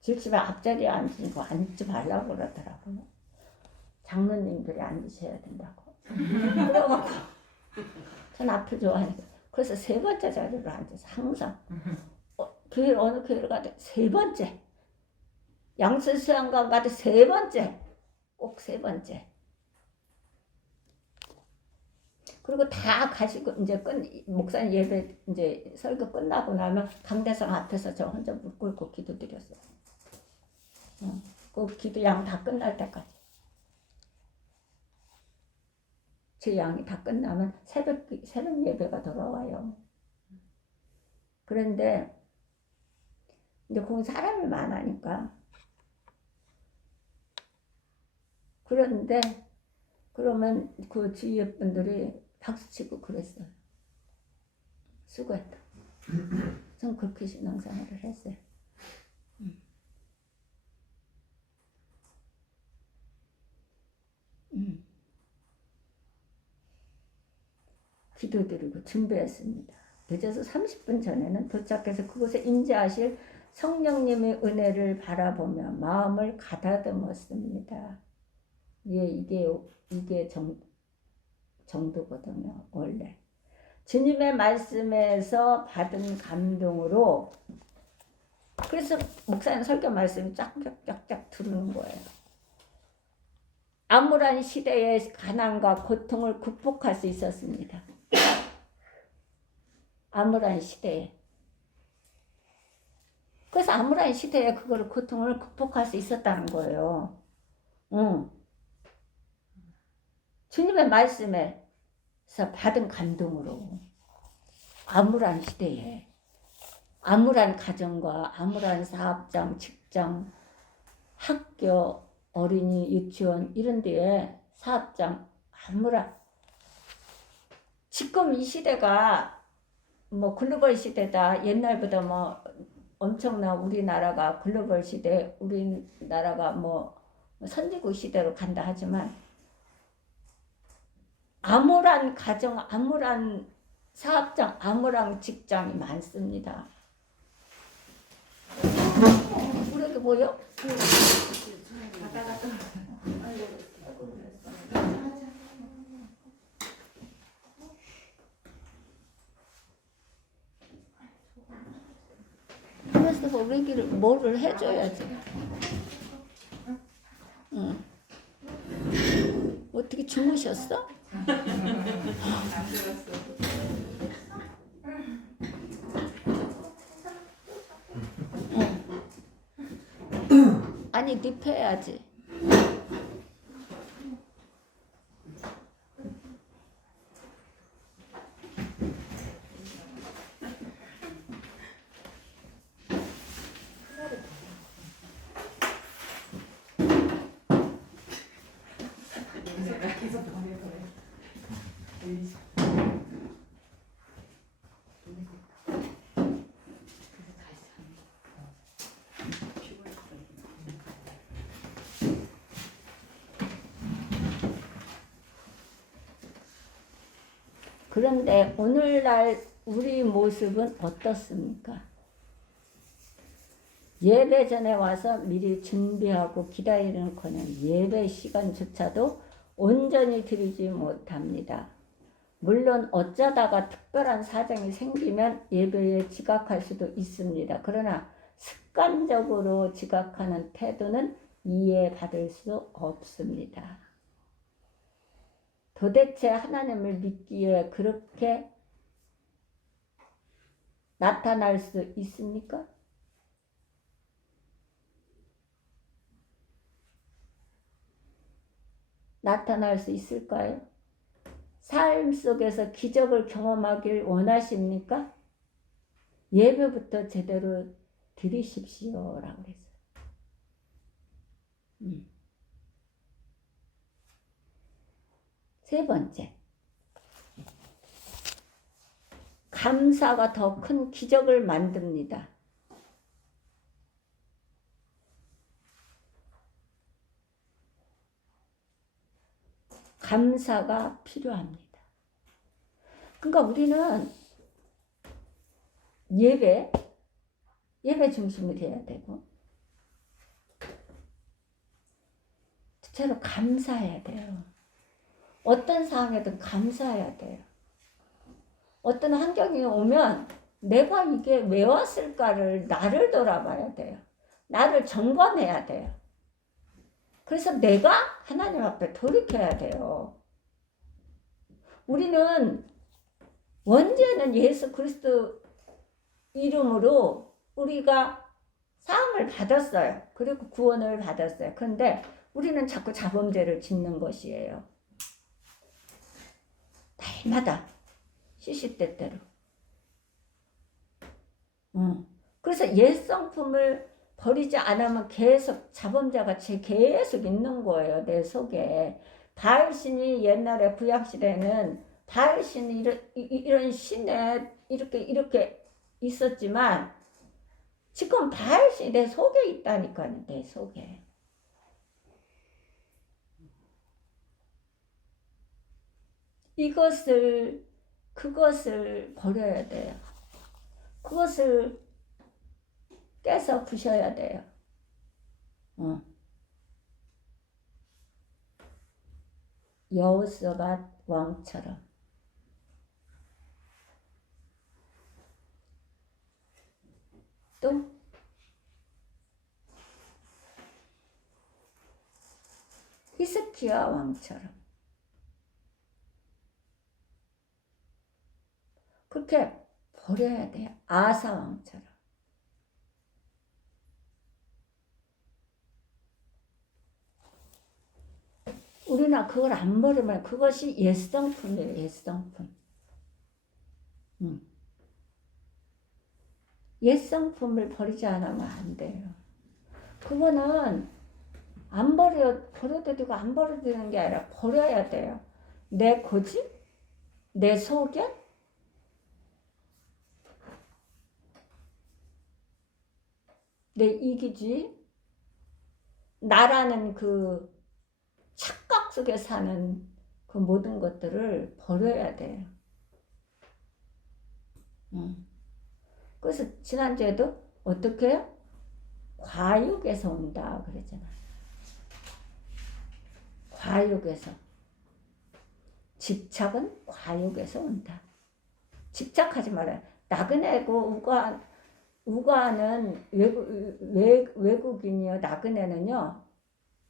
집집에 앞자리에 앉으니까 앉지 말라고 그러더라고요. 장로님들이 앉으셔야 된다고. 그래갖고 전 앞을 좋아하니까 그래서 3번째 자리로 앉아서 항상 교회 어느 교회를 가도 3번째 양수수양관 가도 3번째 꼭 3번째. 그리고 다 가시고 이제 목사님 예배 이제 설교 끝나고 나면 강대상 앞에서 저 혼자 무릎 꿇고 기도드렸어요. 그 기도 양 다 끝날 때까지. 제 양이 다 끝나면 새벽 예배가 돌아와요. 그런데 이제 거기 사람이 많으니까 그런데 그러면 그 주위의 분들이 박수치고 그랬어요. 수고했다. 전 그렇게 신앙생활을 했어요. 기도드리고 준비했습니다. 늦어서 30분 전에는 도착해서 그곳에 임재하실 성령님의 은혜를 바라보며 마음을 가다듬었습니다. 이게 정도거든요. 원래 주님의 말씀에서 받은 감동으로 그래서 목사님 설교 말씀이 쫙쫙쫙쫙 들어오는 거예요. 암울한 시대의 가난과 고통을 극복할 수 있었습니다. 암울한 시대에. 그래서 암울한 시대에 그걸 고통을 극복할 수 있었다는 거예요. 주님의 말씀에서 받은 감동으로 암울한 시대에 암울한 가정과 암울한 사업장, 직장, 학교, 어린이, 유치원 이런 데에 사업장 암울한 지금 이 시대가 뭐 글로벌 시대다. 옛날보다 뭐 엄청난 우리나라가 글로벌 시대, 우리나라가 뭐 선진국 시대로 간다 하지만 암울한 가정, 암울한 사업장, 암울한 직장이 많습니다. 우리 뭐요? 그래서 우리를 뭐를 해줘야지. 응. 어떻게 주무셨어? 아니 립해야지. 그런데 오늘날 우리 모습은 어떻습니까? 예배 전에 와서 미리 준비하고 기다리는커녕 예배 시간조차도 온전히 드리지 못합니다. 물론 어쩌다가 특별한 사정이 생기면 예배에 지각할 수도 있습니다. 그러나 습관적으로 지각하는 태도는 이해받을 수 없습니다. 도대체 하나님을 믿기에 그렇게 나타날 수 있습니까? 나타날 수 있을까요? 삶 속에서 기적을 경험하길 원하십니까? 예배부터 제대로 드리십시오 라고 그랬어요. 세 번째, 감사가 더 큰 기적을 만듭니다. 감사가 필요합니다. 그러니까 우리는 예배 중심이 돼야 되고 대체로 감사해야 돼요. 어떤 상황에든 감사해야 돼요. 어떤 환경이 오면 내가 이게 왜 왔을까를 나를 돌아봐야 돼요. 나를 점검해야 돼요. 그래서 내가 하나님 앞에 돌이켜야 돼요. 우리는 원죄는 예수 그리스도 이름으로 우리가 사함을 받았어요. 그리고 구원을 받았어요. 그런데 우리는 자꾸 자범죄를 짓는 것이에요. 날마다 시시때때로. 그래서 옛 성품을 버리지 않으면 계속 자범죄가 계속 있는 거예요. 내 속에. 바알신이 옛날에 구약시대에는 바알신이 이런 신에 이렇게 있었지만 지금 바알신이 내 속에 있다니까요. 내 속에. 그것을 버려야 돼요. 그것을 깨서 부셔야 돼요. 여호사밧 왕처럼. 또 히스기야 왕처럼. 그렇게 버려야 돼요. 아사 왕처럼. 우리는 그걸 안 버리면 그것이 옛성품이에요. 옛성품. 옛 성품을 버리지 않으면 안 돼요. 그거는 안 버려도 되고 안 버려도 되는 게 아니라 버려야 돼요. 내 고집? 내 소견? 내 이기주의? 나라는 그 착각 속에 사는 그 모든 것들을 버려야 돼요. 그래서 지난주에도 어떻게 해요? 과욕에서 온다 그랬잖아요. 과욕에서. 집착은 과욕에서 온다. 집착하지 말아요. 나그네고 우가는 외국인이요. 나그네는요.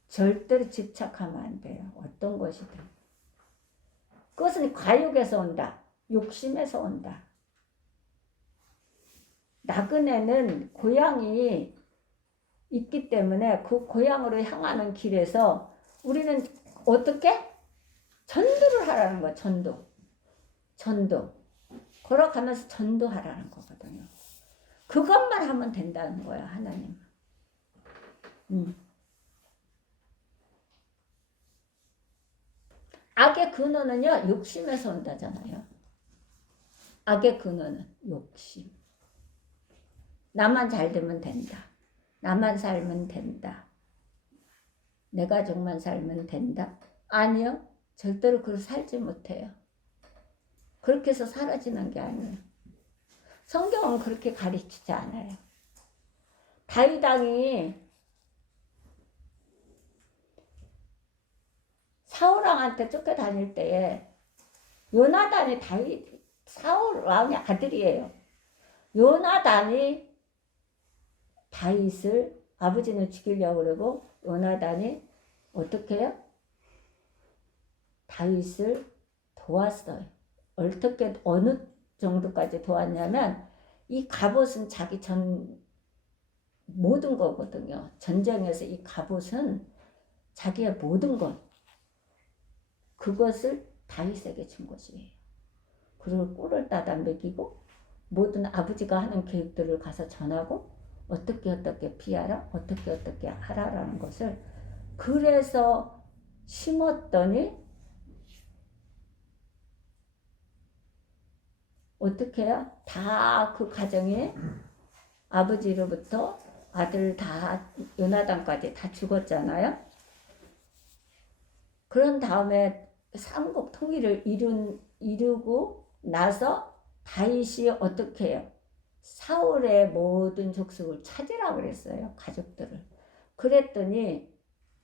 절대로 집착하면 안 돼요. 어떤 것이든. 그것은 과욕에서 온다. 욕심에서 온다. 나그네는 고향이 있기 때문에 그 고향으로 향하는 길에서 우리는 어떻게? 전도를 하라는 거야. 전도. 걸어가면서 전도하라는 거거든요. 그것만 하면 된다는 거야. 하나님. 악의 근원은요. 욕심에서 온다잖아요. 악의 근원은 욕심. 나만 잘 되면 된다. 나만 살면 된다. 내 가족만 살면 된다. 아니요. 절대로 그렇게 살지 못해요. 그렇게 해서 사라지는 게 아니에요. 성경은 그렇게 가르치지 않아요. 다윗 왕이 사울 왕한테 쫓겨다닐 때에 요나단이 사울 왕의 아들이에요. 요나단이 다윗을 아버지는 죽이려고 그러고 요나단이 어떻게 해요? 다윗을 도왔어요. 어떻게 어느 정도까지 도왔냐면 이 갑옷은 자기 모든 거거든요. 전쟁에서 이 갑옷은 자기의 모든 것 그것을 다윗에게 준 것이에요. 그리고 꿀을 따다 먹이고 모든 아버지가 하는 계획들을 가서 전하고 어떻게 피하라 어떻게 하라라는 것을 그래서 심었더니 어떻게 해요? 다 그 가정에 아버지로부터 아들 다 요나단까지 다 죽었잖아요. 그런 다음에 삼국 통일을 이루고 나서 다윗이 어떻게 해요? 사울의 모든 족속을 찾으라 그랬어요. 가족들을. 그랬더니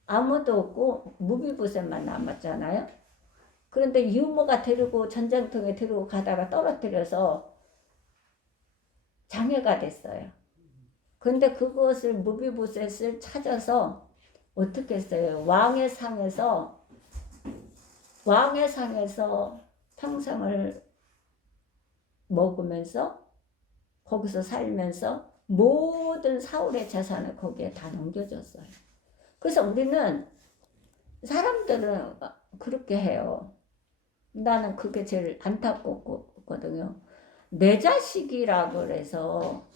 아무도 없고 무비보셋만 남았잖아요. 그런데 유모가 전쟁통에 데리고 가다가 떨어뜨려서 장애가 됐어요. 그런데 그것을 무비보셋을 찾아서 어떻게 했어요? 왕의 상에서 평생을 먹으면서 거기서 살면서 모든 사울의 재산을 거기에 다 넘겨줬어요. 그래서 우리는 사람들은 그렇게 해요. 나는 그게 제일 안타깝거든요. 내 자식이라고 그래서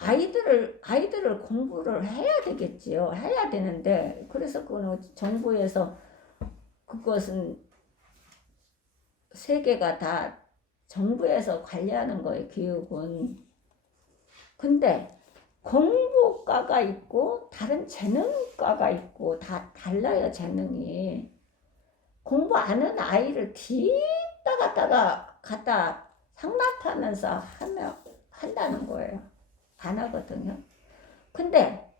아이들을 공부를 해야 되겠지요. 해야 되는데 그래서 그거는 정부에서 그것은 세계가 다 정부에서 관리하는 거예요. 교육은. 근데 공부과가 있고 다른 재능과가 있고 다 달라요. 재능이. 공부 안 하는 아이를 갖다 상납하면서 한다는 거예요. 안 하거든요. 근데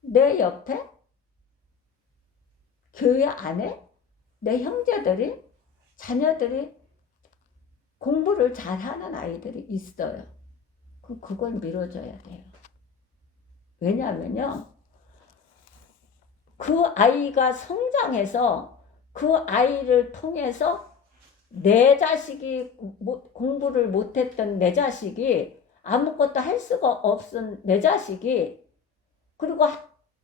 내 옆에 교회 안에 내 형제들이 자녀들이 공부를 잘하는 아이들이 있어요. 그걸 밀어줘야 돼요. 왜냐면요. 그 아이가 성장해서 그 아이를 통해서 내 자식이 공부를 못했던 내 자식이 아무것도 할 수가 없은 내 자식이 그리고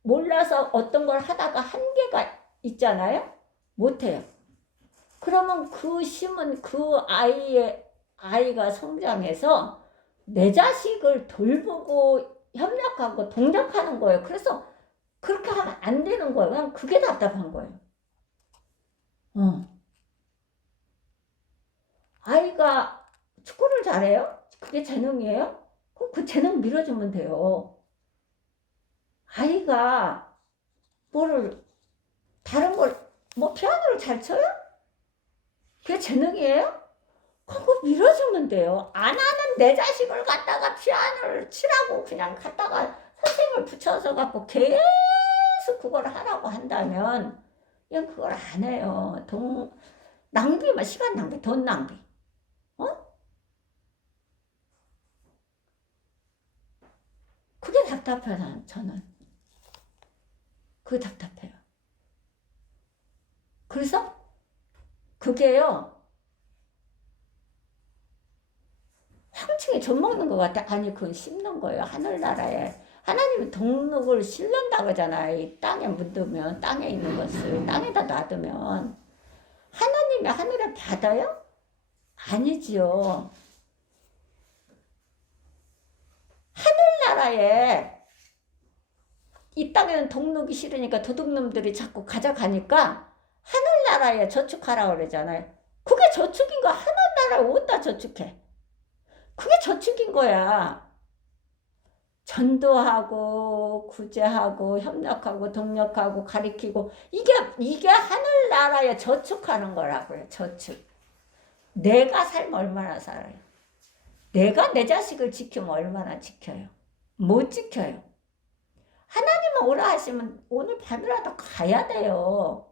몰라서 어떤 걸 하다가 한계가 있잖아요. 못해요. 그러면 그 심은 그 아이의 아이가 성장해서 내 자식을 돌보고 협력하고 동력하는 거예요. 그래서 그렇게 하면 안 되는 거예요. 그냥 그게 답답한 거예요. 아이가 축구를 잘해요? 그게 재능이에요? 그럼 그 재능 밀어주면 돼요. 아이가 다른 걸, 뭐 피아노를 잘 쳐요? 그게 재능이에요? 그거 밀어주면 돼요. 안 하는 내 자식을 갖다가 피아노를 치라고 그냥 갖다가 선생을 붙여서 갖고 계속 그걸 하라고 한다면 그냥 그걸 안 해요. 낭비만, 시간 낭비, 돈 낭비. 그게 답답해요, 저는. 그게 답답해요. 그래서 그게요, 황충이 젖 먹는 것 같아. 아니, 그건 심는 거예요. 하늘나라에. 하나님이 동력을 실른다고 하잖아요. 이 땅에 묻으면, 땅에 있는 것을 땅에다 놔두면. 하나님이 하늘에 받아요? 아니지요. 하늘나라에 이 땅에는 동력이 싫으니까 도둑놈들이 자꾸 가져가니까 하늘나라에 저축하라고 그러잖아요. 그게 저축인 거 하늘나라에 어디다 저축해? 그게 저축인 거야. 전도하고 구제하고 협력하고 동력하고 가리키고 이게 하늘나라에 저축하는 거라고요. 저축. 내가 삶 얼마나 살아요. 내가 내 자식을 지키면 얼마나 지켜요. 못 지켜요. 하나님은 오라 하시면 오늘 밤이라도 가야 돼요.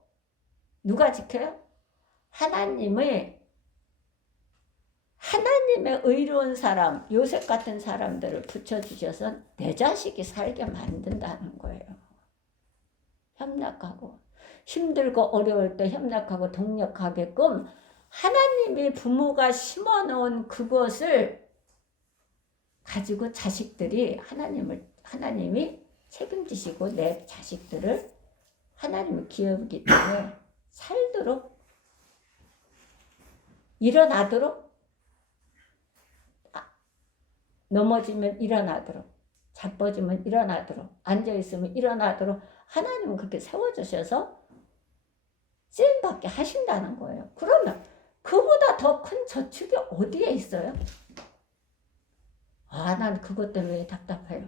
누가 지켜요? 하나님의 의로운 사람, 요셉 같은 사람들을 붙여주셔서 내 자식이 살게 만든다는 거예요. 협력하고 힘들고 어려울 때 협력하고 동력하게끔 하나님이 부모가 심어놓은 그것을 가지고 자식들이 하나님이 책임지시고 내 자식들을 하나님의 기업이기 때문에 살도록 일어나도록 넘어지면 일어나도록 자빠지면 일어나도록 앉아있으면 일어나도록 하나님은 그렇게 세워주셔서 쓰임받게 하신다는 거예요. 그러면 그보다 더 큰 저축이 어디에 있어요? 난 그것 때문에 답답해요.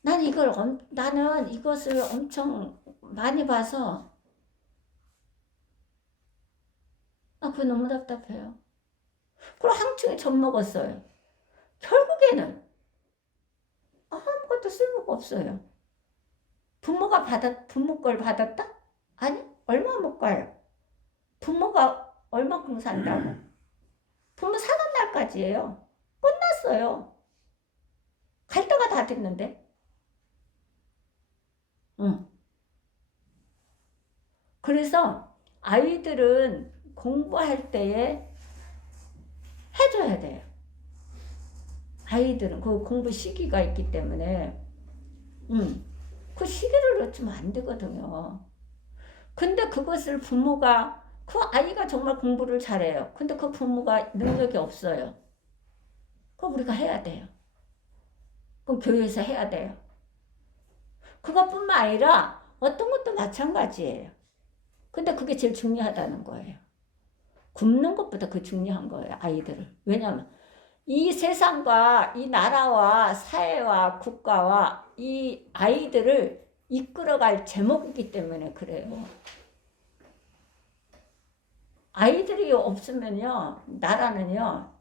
나는 이것을 엄청 많이 봐서 그거 너무 답답해요. 그리고 항층에 젖먹었어요. 결국에는 아무것도 쓸모가 없어요. 부모 걸 받았다? 아니, 얼마 못 가요. 부모가 얼마큼 산다고. 부모 사는 날까지예요. 끝났어요. 갈 때가 다 됐는데. 그래서 아이들은 공부할 때에 해줘야 돼요. 아이들은 그 공부 시기가 있기 때문에 그 시기를 놓치면 안 되거든요. 근데 그것을 부모가 그 아이가 정말 공부를 잘해요. 근데 그 부모가 능력이 없어요. 그럼 우리가 해야 돼요. 그럼 교회에서 해야 돼요. 그것뿐만 아니라 어떤 것도 마찬가지예요. 근데 그게 제일 중요하다는 거예요. 굶는 것보다 그 중요한 거예요. 아이들을. 왜냐하면 이 세상과 이 나라와 사회와 국가와 이 아이들을 이끌어갈 제목이기 때문에 그래요. 아이들이 없으면요, 나라는요,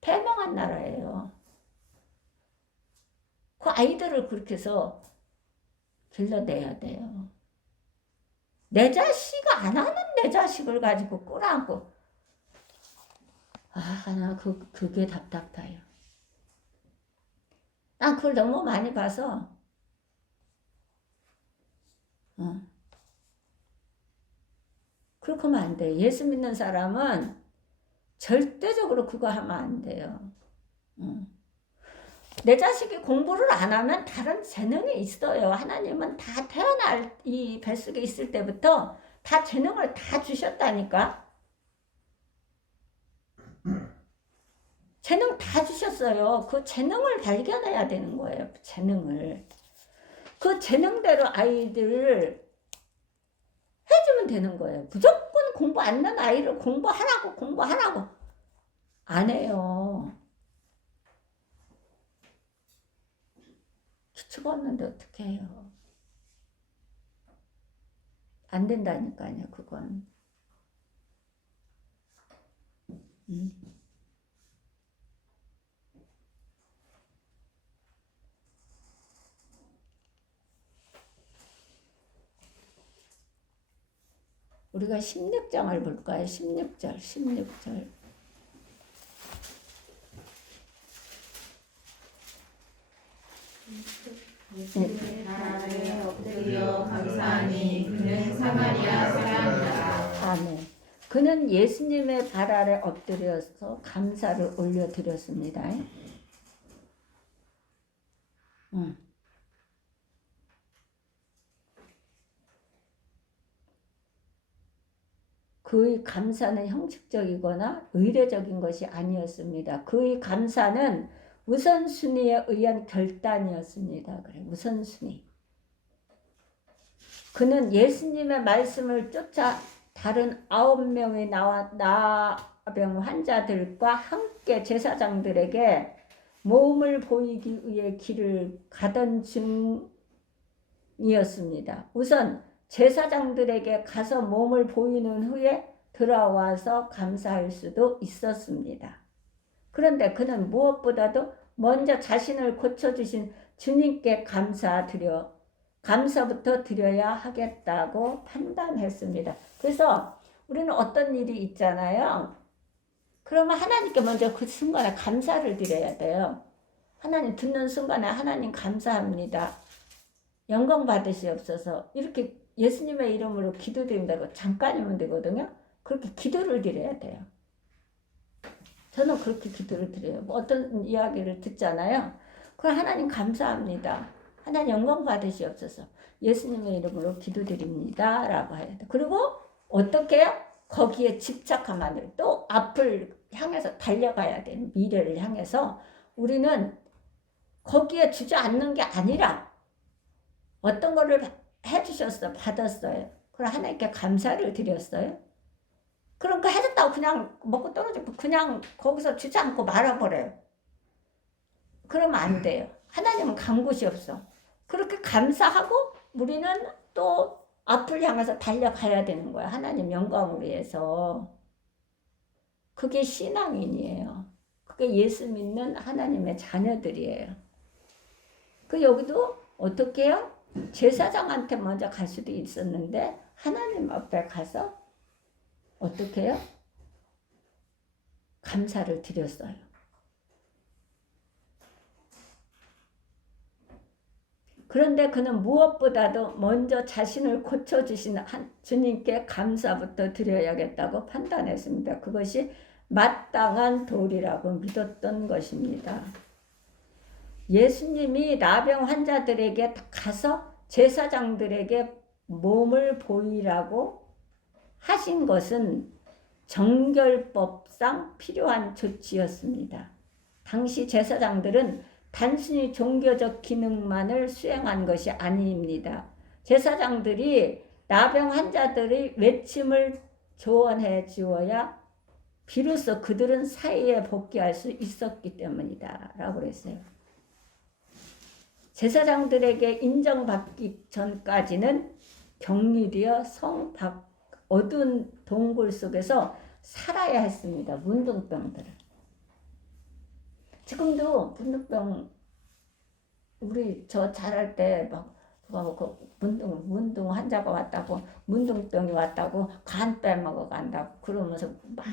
패망한 나라예요. 그 아이들을 그렇게 해서 길러내야 돼요. 내 자식이 안 하는 내 자식을 가지고 끌어안고, 나 그게 답답해요. 난 그걸 너무 많이 봐서, 그렇게 하면 안 돼요. 예수 믿는 사람은 절대적으로 그거 하면 안 돼요. 내 자식이 공부를 안 하면 다른 재능이 있어요. 하나님은 다 태어날 이 뱃속에 있을 때부터 다 재능을 다 주셨다니까. 재능 다 주셨어요. 그 재능을 발견해야 되는 거예요. 그 재능을. 그 재능대로 아이들을 해주면 되는 거예요. 무조건 공부 안 하는 아이를 공부하라고 안 해요. 기초가 없는데 어떻게 해요? 안 된다니까요, 그건. 우리가 16장을 볼까요? 16절. 예수의 발 아래 엎드려 감사하니 그는 사마리아 사람이라. 아멘. 그는 예수님의 발 아래 엎드려서 감사를 올려드렸습니다. 그의 감사는 형식적이거나 의례적인 것이 아니었습니다. 그의 감사는 우선순위에 의한 결단이었습니다. 그래, 우선순위. 그는 예수님의 말씀을 쫓아 다른 9명의 나병 환자들과 함께 제사장들에게 몸을 보이기 위해 길을 가던 중이었습니다. 우선 제사장들에게 가서 몸을 보이는 후에 돌아와서 감사할 수도 있었습니다. 그런데 그는 무엇보다도 먼저 자신을 고쳐주신 주님께 감사부터 드려야 하겠다고 판단했습니다. 그래서 우리는 어떤 일이 있잖아요. 그러면 하나님께 먼저 그 순간에 감사를 드려야 돼요. 하나님 듣는 순간에 하나님 감사합니다. 영광 받으시옵소서. 이렇게 예수님의 이름으로 기도드린다고 잠깐이면 되거든요. 그렇게 기도를 드려야 돼요. 저는 그렇게 기도를 드려요. 뭐 어떤 이야기를 듣잖아요. 그럼 하나님 감사합니다. 하나님 영광 받으시옵소서. 예수님의 이름으로 기도드립니다. 라고 해야 돼. 그리고 어떻게 해요? 거기에 집착하면 안 돼요. 또 앞을 향해서 달려가야 돼요. 미래를 향해서. 우리는 거기에 주저앉는 게 아니라 어떤 거를 해주셨어, 받았어요. 그럼 하나님께 감사를 드렸어요. 그러니까 해줬다고 그냥 먹고 떨어지고 그냥 거기서 주지 않고 말아버려요. 그러면 안 돼요. 하나님은 간 곳이 없어. 그렇게 감사하고 우리는 또 앞을 향해서 달려가야 되는 거야. 하나님 영광을 위해서. 그게 신앙인이에요. 그게 예수 믿는 하나님의 자녀들이에요. 그 여기도 어떻게 해요? 제사장한테 먼저 갈 수도 있었는데 하나님 앞에 가서 어떻게 해요? 감사를 드렸어요. 그런데 그는 무엇보다도 먼저 자신을 고쳐주신 주님께 감사부터 드려야겠다고 판단했습니다. 그것이 마땅한 도리라고 믿었던 것입니다. 예수님이 나병 환자들에게 가서 제사장들에게 몸을 보이라고 하신 것은 정결법상 필요한 조치였습니다. 당시 제사장들은 단순히 종교적 기능만을 수행한 것이 아닙니다. 제사장들이 나병 환자들의 외침을 조언해 주어야 비로소 그들은 사회에 복귀할 수 있었기 때문이다 라고 그랬어요. 제사장들에게 인정받기 전까지는 격리되어 성 밖 어두운 동굴 속에서 살아야 했습니다. 문둥병들은. 지금도 문둥병 우리 저 자랄 때 막 문둥 환자가 왔다고 문둥병이 왔다고 간 빼먹어 간다고 그러면서 막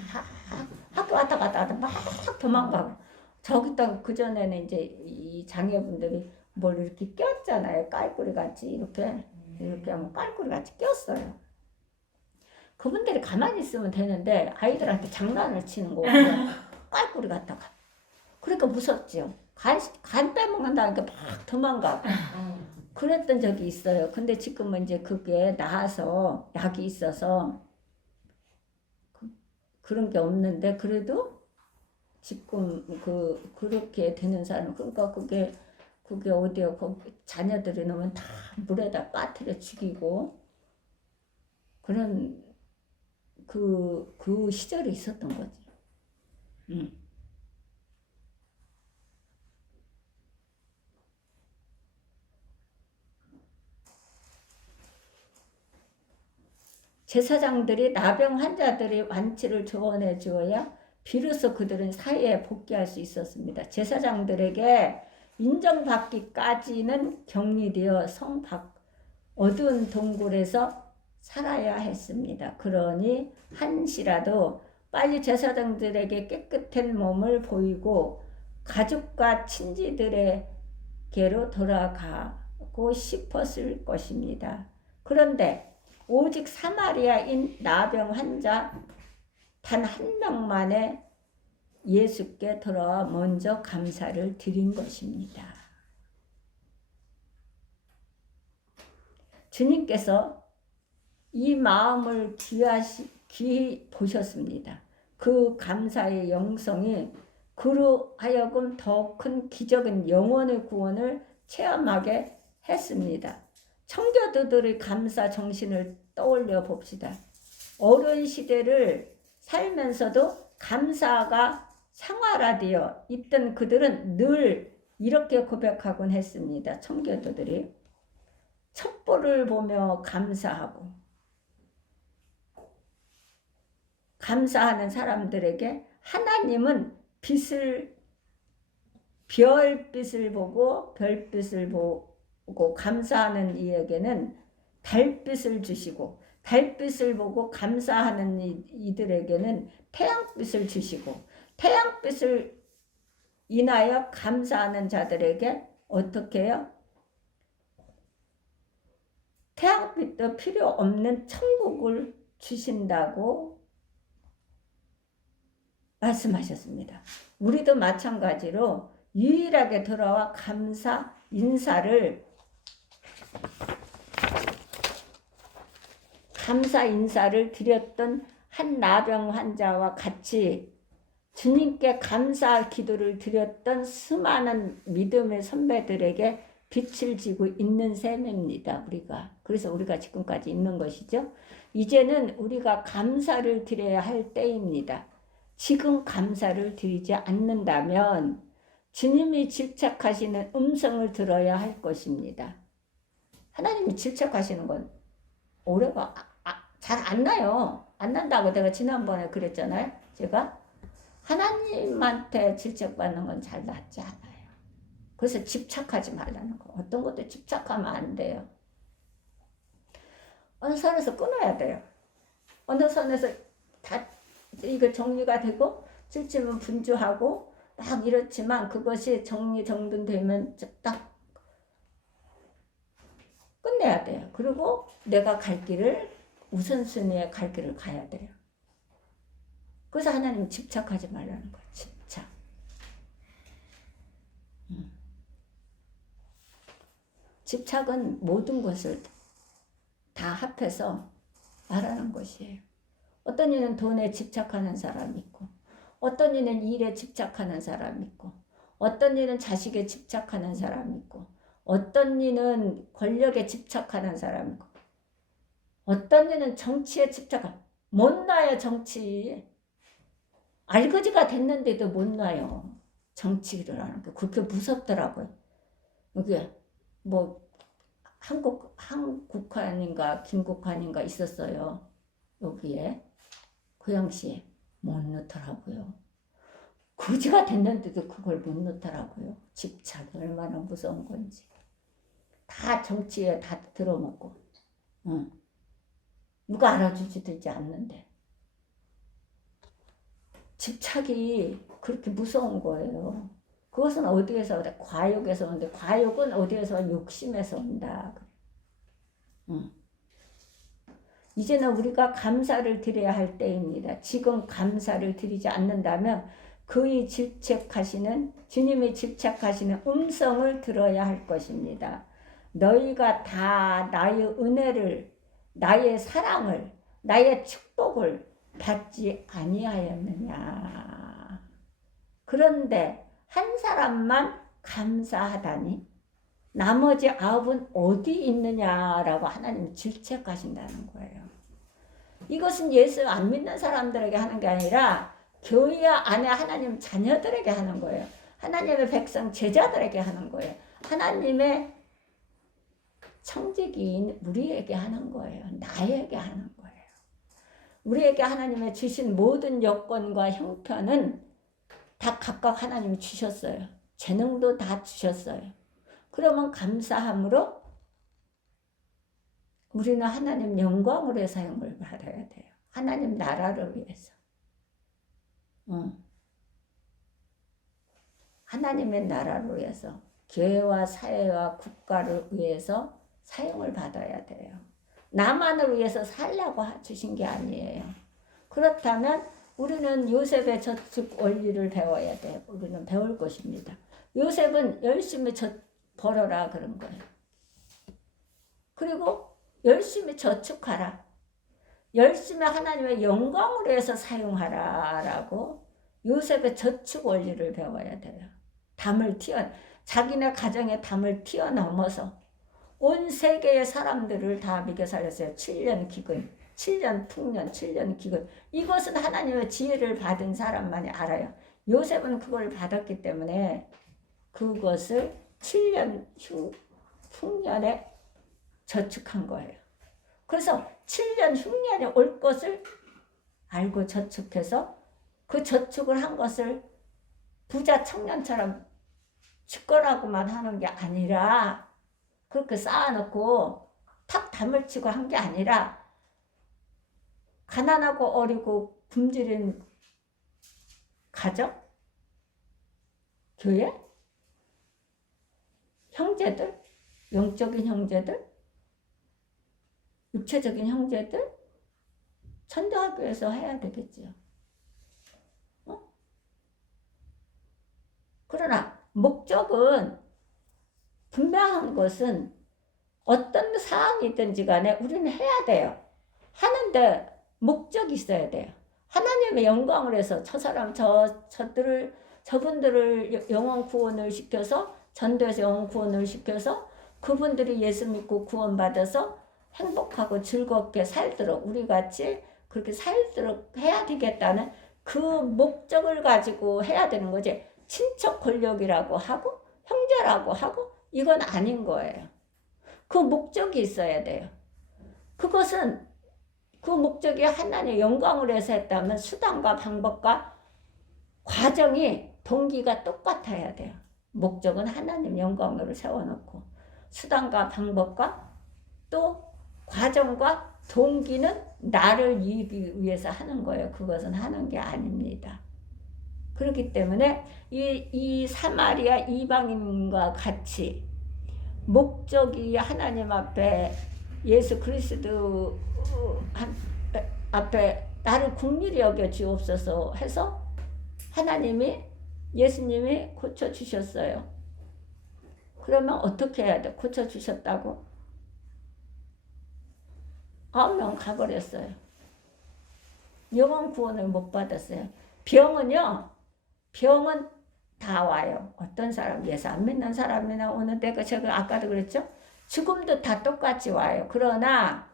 학교 왔다 갔다 막 도망가고 저기다 그 전에는 이제 이 장애분들이 뭘 이렇게 꼈잖아요. 깔꾸리 같이 이렇게 하면 깔꾸리 같이 꼈어요. 그분들이 가만히 있으면 되는데 아이들한테 장난을 치는 거고 깔꾸리 갖다가 그러니까 무섭지요. 간 빼먹는다니까 막 도망가고 그랬던 적이 있어요. 근데 지금은 이제 그게 나아서 약이 있어서 그런 게 없는데 그래도 지금 그렇게 되는 사람 그러니까 그게 어디요? 자녀들이 넣으면 다 물에다 빠뜨려 죽이고 그런 그 시절이 있었던 거지. 제사장들이 나병 환자들이 완치를 조언해 주어야 비로소 그들은 사회에 복귀할 수 있었습니다. 제사장들에게 인정받기까지는 격리되어 성 밖 어두운 동굴에서 살아야 했습니다. 그러니 한시라도 빨리 제사장들에게 깨끗한 몸을 보이고 가족과 친지들에게로 돌아가고 싶었을 것입니다. 그런데 오직 사마리아인 나병 환자 단 한 명만에 예수께 돌아와 먼저 감사를 드린 것입니다. 주님께서 이 마음을 귀히 보셨습니다. 그 감사의 영성이 그로 하여금 더 큰 기적인 영혼의 구원을 체험하게 했습니다. 청교도들의 감사 정신을 떠올려 봅시다. 어려운 시대를 살면서도 감사가 생활화되어 있던 그들은 늘 이렇게 고백하곤 했습니다. 청교도들이 첩보를 보며 감사하고 감사하는 사람들에게 하나님은 별빛을 보고 별빛을 보고 감사하는 이에게는 달빛을 주시고 달빛을 보고 감사하는 이들에게는 태양빛을 주시고 태양빛을 인하여 감사하는 자들에게 어떻게 해요? 태양빛도 필요 없는 천국을 주신다고 말씀하셨습니다. 우리도 마찬가지로 유일하게 돌아와 감사 인사를 드렸던 한 나병 환자와 같이 주님께 감사 기도를 드렸던 수많은 믿음의 선배들에게 빛을 지고 있는 셈입니다. 그래서 우리가 지금까지 있는 것이죠. 이제는 우리가 감사를 드려야 할 때입니다. 지금 감사를 드리지 않는다면 주님이 질책하시는 음성을 들어야 할 것입니다. 하나님이 질책하시는 건 오래가 잘 안 나요. 안 난다고 내가 지난번에 그랬잖아요. 제가 하나님한테 질책받는 건 잘 낫지 않아요. 그래서 집착하지 말라는 거. 어떤 것도 집착하면 안 돼요. 어느 선에서 끊어야 돼요. 어느 선에서 다 이거 정리가 되고 질집은 분주하고 막 이렇지만 그것이 정리정돈되면 딱 끝내야 돼요. 그리고 내가 갈 길을 우선순위에 갈 길을 가야 돼요. 그래서 하나님 집착하지 말라는 거예요. 집착. 집착은 모든 것을 다 합해서 말하는 것이에요. 어떤 이는 돈에 집착하는 사람이 있고 어떤 이는 일에 집착하는 사람이 있고 어떤 이는 자식에 집착하는 사람이 있고 어떤 이는 권력에 집착하는 사람이 있고 어떤 이는 정치에 집착하는 못 놔요. 정치 알거지가 됐는데도 못 놔요. 정치를 하는 게 그렇게 무섭더라고요. 이게 뭐 한국한인가 김국한인가 있었어요. 여기에 고양시에 못 넣더라고요. 거지가 됐는데도 그걸 못 넣더라고요. 집착이 얼마나 무서운 건지. 다 정치에 다 들어먹고 누가 알아주지도 않는데 집착이 그렇게 무서운 거예요. 그것은 어디에서 온다? 과욕에서 온다. 과욕은 어디에서 온다? 욕심에서 온다. 이제는 우리가 감사를 드려야 할 때입니다. 지금 감사를 드리지 않는다면 그의 질책하시는 주님이 질책하시는 음성을 들어야 할 것입니다. 너희가 다 나의 은혜를, 나의 사랑을, 나의 축복을 받지 아니하였느냐. 그런데 한 사람만 감사하다니 나머지 9은 어디 있느냐라고 하나님 질책하신다는 거예요. 이것은 예수 안 믿는 사람들에게 하는 게 아니라 교회 안에 하나님 자녀들에게 하는 거예요. 하나님의 백성 제자들에게 하는 거예요. 하나님의 청지기인 우리에게 하는 거예요. 나에게 하는 거예요. 우리에게 하나님의 주신 모든 여건과 형편은 다 각각 하나님이 주셨어요. 재능도 다 주셨어요. 그러면 감사함으로 우리는 하나님 영광으로의 사용을 받아야 돼요. 하나님 나라를 위해서. 하나님의 나라를 위해서, 교회와 사회와 국가를 위해서 사용을 받아야 돼요. 나만을 위해서 살려고 주신 게 아니에요. 그렇다면 우리는 요셉의 저축 원리를 배워야 돼요. 우리는 배울 것입니다. 요셉은 열심히 벌어라 그런 거예요. 그리고 열심히 저축하라. 열심히 하나님의 영광을 위해서 사용하라라고 요셉의 저축 원리를 배워야 돼요. 자기네 가정의 담을 뛰어넘어서 온 세계의 사람들을 다 먹여 살렸어요. 7년 기근, 7년 풍년, 7년 기근. 이것은 하나님의 지혜를 받은 사람만이 알아요. 요셉은 그걸 받았기 때문에 그것을 7년 풍년에 저축한 거예요. 그래서 7년 흉년이 올 것을 알고 저축해서 그 저축을 한 것을 부자 청년처럼 집거라고만 하는 게 아니라 그렇게 쌓아놓고 탁 담을 치고 한 게 아니라 가난하고 어리고 굶주린 가정, 교회, 형제들, 영적인 형제들, 육체적인 형제들, 천도학교에서 해야 되겠죠. 그러나 목적은 분명한 것은 어떤 사항이든지 간에 우리는 해야 돼요. 하는데 목적이 있어야 돼요. 하나님의 영광을 위해서 저분들을 영혼 구원을 시켜서 전도해서 영혼 구원을 시켜서 그분들이 예수 믿고 구원받아서 행복하고 즐겁게 살도록 우리같이 그렇게 살도록 해야 되겠다는 그 목적을 가지고 해야 되는 거지. 친척 권력이라고 하고 형제라고 하고 이건 아닌 거예요. 그 목적이 있어야 돼요. 그것은 그 목적이 하나님의 영광을 위해서 했다면 수단과 방법과 과정이 동기가 똑같아야 돼요. 목적은 하나님 영광으로 세워놓고 수단과 방법과 또 과정과 동기는 나를 이기기 위해서 하는 거예요. 그것은 하는 게 아닙니다. 그렇기 때문에 이 사마리아 이방인과 같이 목적이 하나님 앞에 예수 그리스도 앞에 나를 긍휼히 여겨 주옵소서 해서 예수님이 고쳐주셨어요. 그러면 어떻게 해야 돼? 고쳐주셨다고? 9명 가버렸어요. 영혼 구원을 못 받았어요. 병은 다 와요. 어떤 사람, 예수 안 믿는 사람이나 오는데, 제가 아까도 그랬죠? 죽음도 다 똑같이 와요. 그러나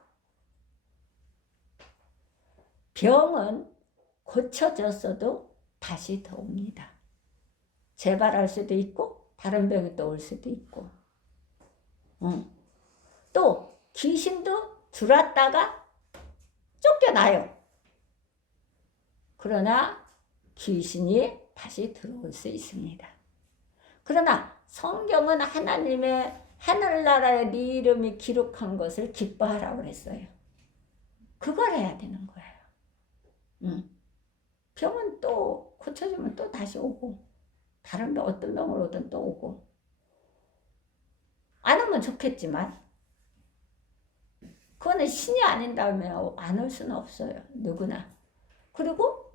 병은 고쳐졌어도 다시 더 옵니다. 재발할 수도 있고 다른 병이 또 올 수도 있고 또 귀신도 들어왔다가 쫓겨나요. 그러나 귀신이 다시 들어올 수 있습니다. 그러나 성경은 하나님의 하늘나라에 네 이름이 기록한 것을 기뻐하라고 그랬어요. 그걸 해야 되는 거예요. 병은 또 고쳐지면 또 다시 오고 다른 병 어떤 병으로 오든 또 오고 안 오면 좋겠지만 그거는 신이 아닌다면 안 올 수는 없어요. 누구나. 그리고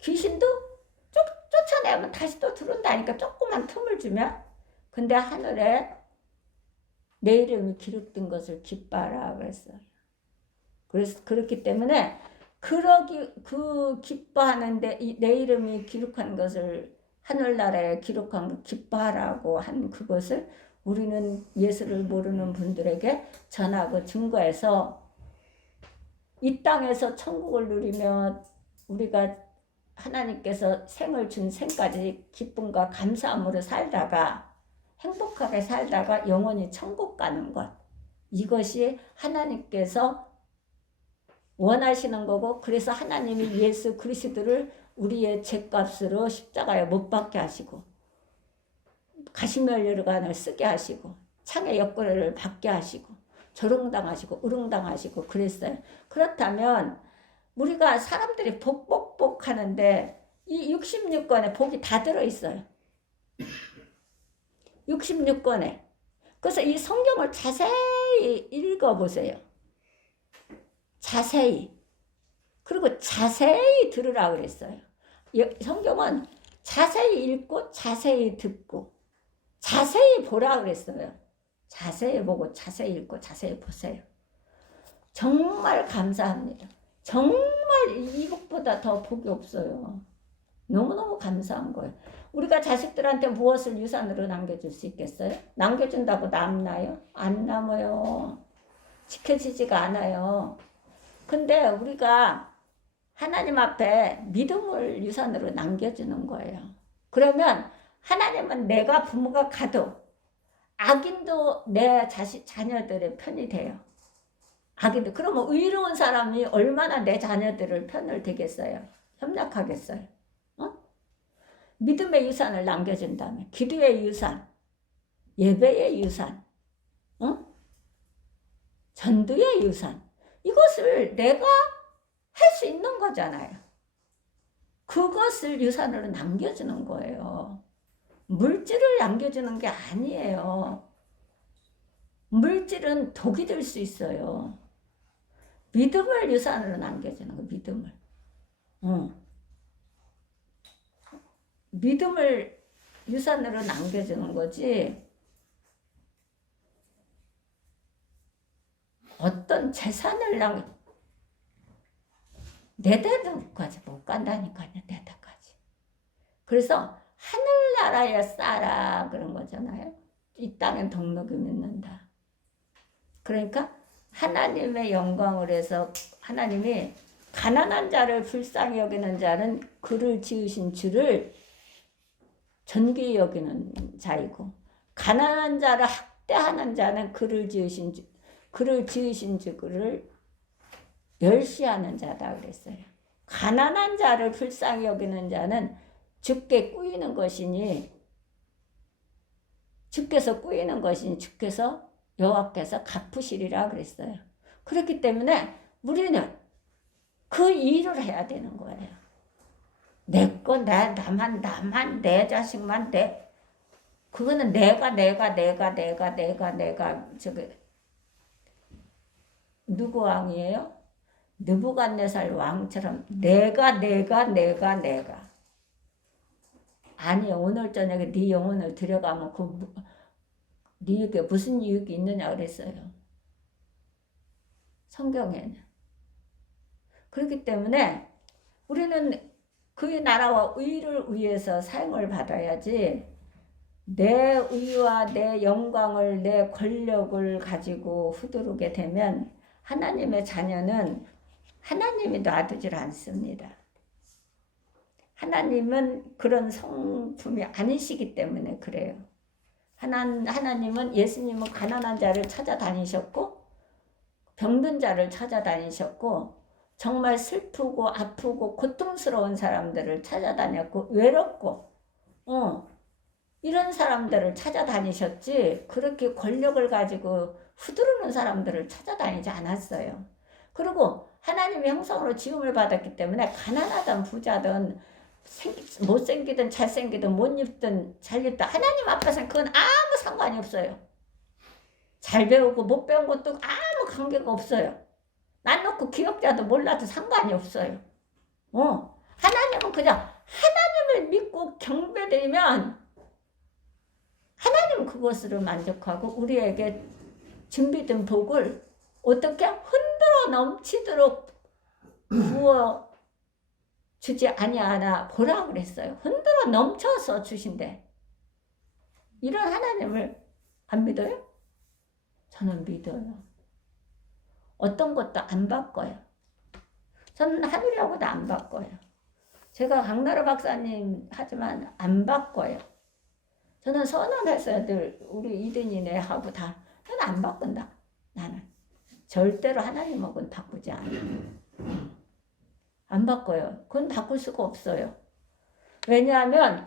귀신도 쫓아내면 다시 또 들어온다니까 조그만 틈을 주면. 근데 하늘에 내 이름이 기록된 것을 기뻐하라 그랬어요. 그래서 그렇기 때문에 그 기뻐하는데 내 이름이 기록한 것을 하늘나라에 기록한 걸 기뻐하라고 한 그것을 우리는 예수를 모르는 분들에게 전하고 증거해서 이 땅에서 천국을 누리며 우리가 하나님께서 생을 준 생까지 기쁨과 감사함으로 살다가 행복하게 살다가 영원히 천국 가는 것, 이것이 하나님께서 원하시는 거고, 그래서 하나님이 예수 그리스도를 우리의 죄값으로 십자가에 못 박게 하시고 가시면류관을 쓰게 하시고 창의 옆구리를 받게 하시고 조롱당하시고 우롱당하시고 그랬어요. 그렇다면 우리가 사람들이 복 하는데 이 66권에 복이 다 들어있어요. 66권에. 그래서 이 성경을 자세히 읽어보세요. 자세히. 그리고 자세히 들으라고 그랬어요. 성경은 자세히 읽고 자세히 듣고 자세히 보라 그랬어요. 자세히 보고 자세히 읽고 자세히 보세요. 정말 감사합니다. 정말 이것보다 더 복이 없어요. 너무너무 감사한 거예요. 우리가 자식들한테 무엇을 유산으로 남겨줄 수 있겠어요? 남겨준다고 남나요? 안 남아요. 지켜지지가 않아요. 근데 우리가 하나님 앞에 믿음을 유산으로 남겨주는 거예요. 그러면 하나님은 내가 부모가 가도 악인도 내 자녀들의 편이 돼요. 악인도. 그러면 의로운 사람이 얼마나 내 자녀들을 편을 대겠어요? 협력하겠어요? 믿음의 유산을 남겨준다면, 기도의 유산, 예배의 유산, 전도의 유산, 이것을 내가 할 수 있는 거잖아요. 그것을 유산으로 남겨주는 거예요. 물질을 남겨주는 게 아니에요. 물질은 독이 될 수 있어요. 믿음을 유산으로 남겨주는 거, 믿음을. 믿음을 유산으로 남겨주는 거지, 어떤 재산을 내 데까지 못 간다니까요. 내 데까지. 그래서 하늘나라에 싸라 그런 거잖아요. 이 땅엔 덕록이 맺는다. 그러니까 하나님의 영광을 해서 하나님이 가난한 자를 불쌍히 여기는 자는 그를 지으신 주를 존귀히 여기는 자이고, 가난한 자를 학대하는 자는 그를 지으신 주를 멸시하는 자다 그랬어요. 가난한 자를 불쌍히 여기는 자는 주께 꾸이는 것이니, 주께서 꾸이는 것이니 주께서 여호와께서 갚으시리라 그랬어요. 그렇기 때문에 우리는 그 일을 해야 되는 거예요. 내 거, 나만, 내 자식만, 그거는 내가, 누구 왕이에요? 느부갓네살 왕처럼 내가. 아니요, 오늘 저녁에 네 영혼을 들여가면 네게 무슨 유익이 있느냐 그랬어요. 성경에는. 그렇기 때문에 우리는 그의 나라와 의를 위해서 사용을 받아야지, 내 의와 내 영광을, 내 권력을 가지고 휘두르게 되면 하나님의 자녀는 하나님이 놔두질 않습니다. 하나님은 그런 성품이 아니시기 때문에 그래요. 하나님은, 예수님은 가난한 자를 찾아다니셨고 병든 자를 찾아다니셨고 정말 슬프고 아프고 고통스러운 사람들을 찾아다녔고 외롭고 이런 사람들을 찾아다니셨지, 그렇게 권력을 가지고 휘두르는 사람들을 찾아다니지 않았어요. 그리고 하나님의 형상으로 지음을 받았기 때문에 가난하든 부자든 못생기든 잘생기든 못 입든 잘 입든 하나님 앞에서는 그건 아무 상관이 없어요. 잘 배우고 못 배운 것도 아무 관계가 없어요. 난 놓고 기억자도 몰라도 상관이 없어요. 하나님은 그냥 하나님을 믿고 경배드리면 하나님은 그것으로 만족하고 우리에게 준비된 복을 어떻게 흔들어 넘치도록 부어 주지 아니하나 보라 그랬어요. 흔들어 넘쳐서 주신대. 이런 하나님을 안 믿어요? 저는 믿어요. 어떤 것도 안 바꿔요. 저는 하늘하고도 안 바꿔요. 제가 강나라 박사님 하지만 안 바꿔요. 저는 선언했어요. 늘 우리 이든이네 하고 다. 저는 안 바꾼다. 나는 절대로 하나님하고는 바꾸지 않아요. 안 바꿔요. 그건 바꿀 수가 없어요. 왜냐하면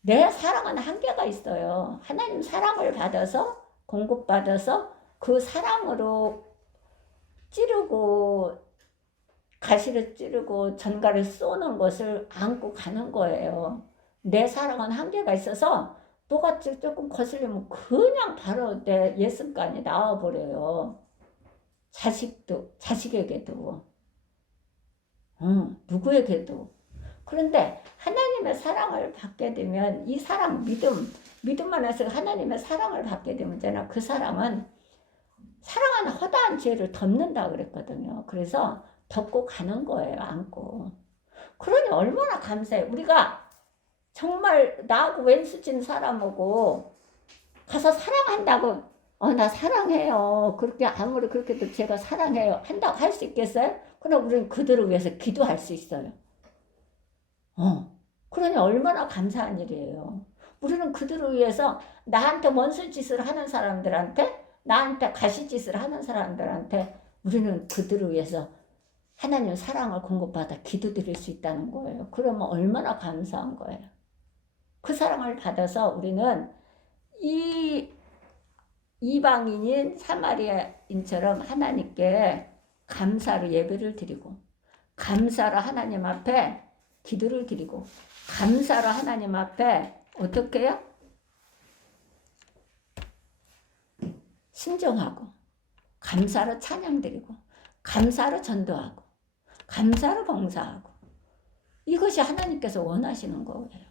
내 사랑은 한계가 있어요. 하나님 사랑을 받아서 공급받아서 그 사랑으로 찌르고 가시를 찌르고 전갈을 쏘는 것을 안고 가는 거예요. 내 사랑은 한계가 있어서 너가 조금 거슬리면 그냥 바로 내 옛습관이 나와버려요. 자식에게도 누구에게도. 그런데 하나님의 사랑을 받게 되면 이 사랑, 믿음 안에서 하나님의 사랑을 받게 되면 있잖아. 그 사랑은 사랑하는 허다한 죄를 덮는다 그랬거든요. 그래서 덮고 가는 거예요. 안고. 그러니 얼마나 감사해. 우리가 정말 나하고 왼수진 사람하고 가서 사랑한다고 나 사랑해요. 그렇게 아무리 그렇게도 제가 사랑해요 한다고 할 수 있겠어요? 그럼 우리는 그들을 위해서 기도할 수 있어요. 그러니 얼마나 감사한 일이에요. 우리는 그들을 위해서 나한테 원수짓을 하는 사람들한테 나한테 가시짓을 하는 사람들한테 우리는 그들을 위해서 하나님 사랑을 공급받아 기도드릴 수 있다는 거예요. 그러면 얼마나 감사한 거예요. 그 사랑을 받아서 우리는 이 이방인인 사마리아인처럼 하나님께 감사로 예배를 드리고 감사로 하나님 앞에 기도를 드리고 감사로 하나님 앞에 어떻게 해요? 신정하고 감사로 찬양드리고 감사로 전도하고 감사로 봉사하고 이것이 하나님께서 원하시는 거예요.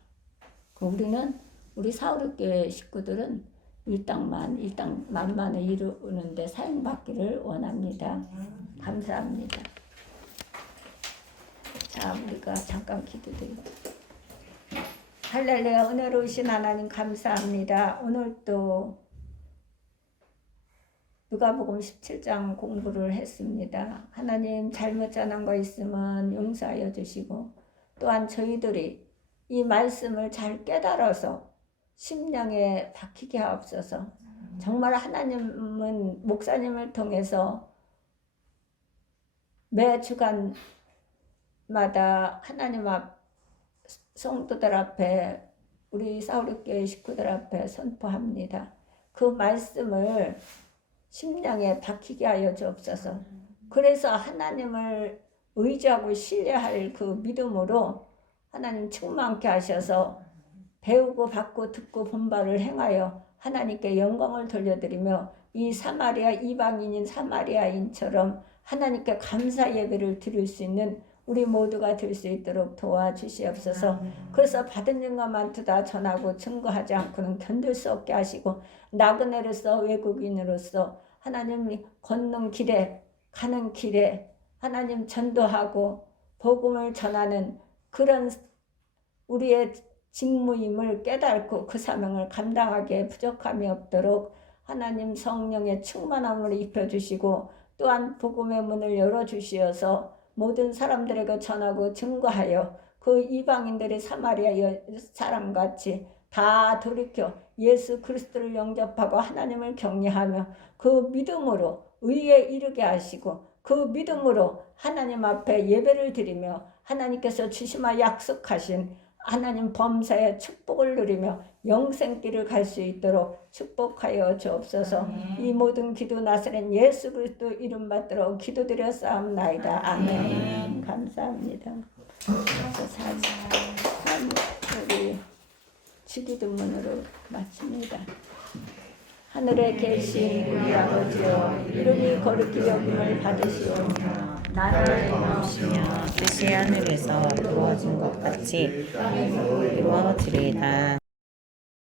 우리 사우르교회 식구들은 일당만만을 이루는데 사용받기를 원합니다. 감사합니다. 자, 우리가 잠깐 기도드리고 할렐루야. 은혜로우신 하나님 감사합니다. 오늘 또 누가복음 17장 공부를 했습니다. 하나님 잘못 전한 거 있으면 용서하여 주시고 또한 저희들이 이 말씀을 잘 깨달아서 심령에 박히게 하옵소서. 정말 하나님은 목사님을 통해서 매 주간마다 하나님 앞 성도들 앞에 우리 사우르교회 식구들 앞에 선포합니다. 그 말씀을 심령에 박히게 하여 주옵소서. 그래서 하나님을 의지하고 신뢰할 그 믿음으로 하나님 충만케 하셔서 배우고 받고 듣고 본바를 행하여 하나님께 영광을 돌려드리며 이 사마리아 이방인인 사마리아인처럼 하나님께 감사 예배를 드릴 수 있는 우리 모두가 될 수 있도록 도와주시옵소서. 그래서 받은 영감만 두다 전하고 증거하지 않고는 견딜 수 없게 하시고 나그네로서 외국인으로서 하나님이 걷는 길에 가는 길에 하나님 전도하고 복음을 전하는 그런 우리의 직무임을 깨닫고 그 사명을 감당하기에 부족함이 없도록 하나님 성령의 충만함을 입혀주시고 또한 복음의 문을 열어주시어서 모든 사람들에게 전하고 증거하여 그 이방인들의 사마리아 사람같이 다 돌이켜 예수 그리스도를 영접하고 하나님을 경외하며 그 믿음으로 의에 이르게 하시고 그 믿음으로 하나님 앞에 예배를 드리며 하나님께서 주시마 약속하신 하나님 범사의 축복을 누리며 영생길을 갈 수 있도록 축복하여 주옵소서. 이 모든 기도 나사렛 예수 그리스도 이름 받들어 기도드렸사옵나이다. 아멘. 감사합니다. 우리 주기도문으로 마칩니다. 하늘에 계신 우리 아버지여 이름이 거룩히 여김을 받으시오며 나라를 이루시며 뜻이 하늘에서 이루어진 것 같이 이루어지리이다.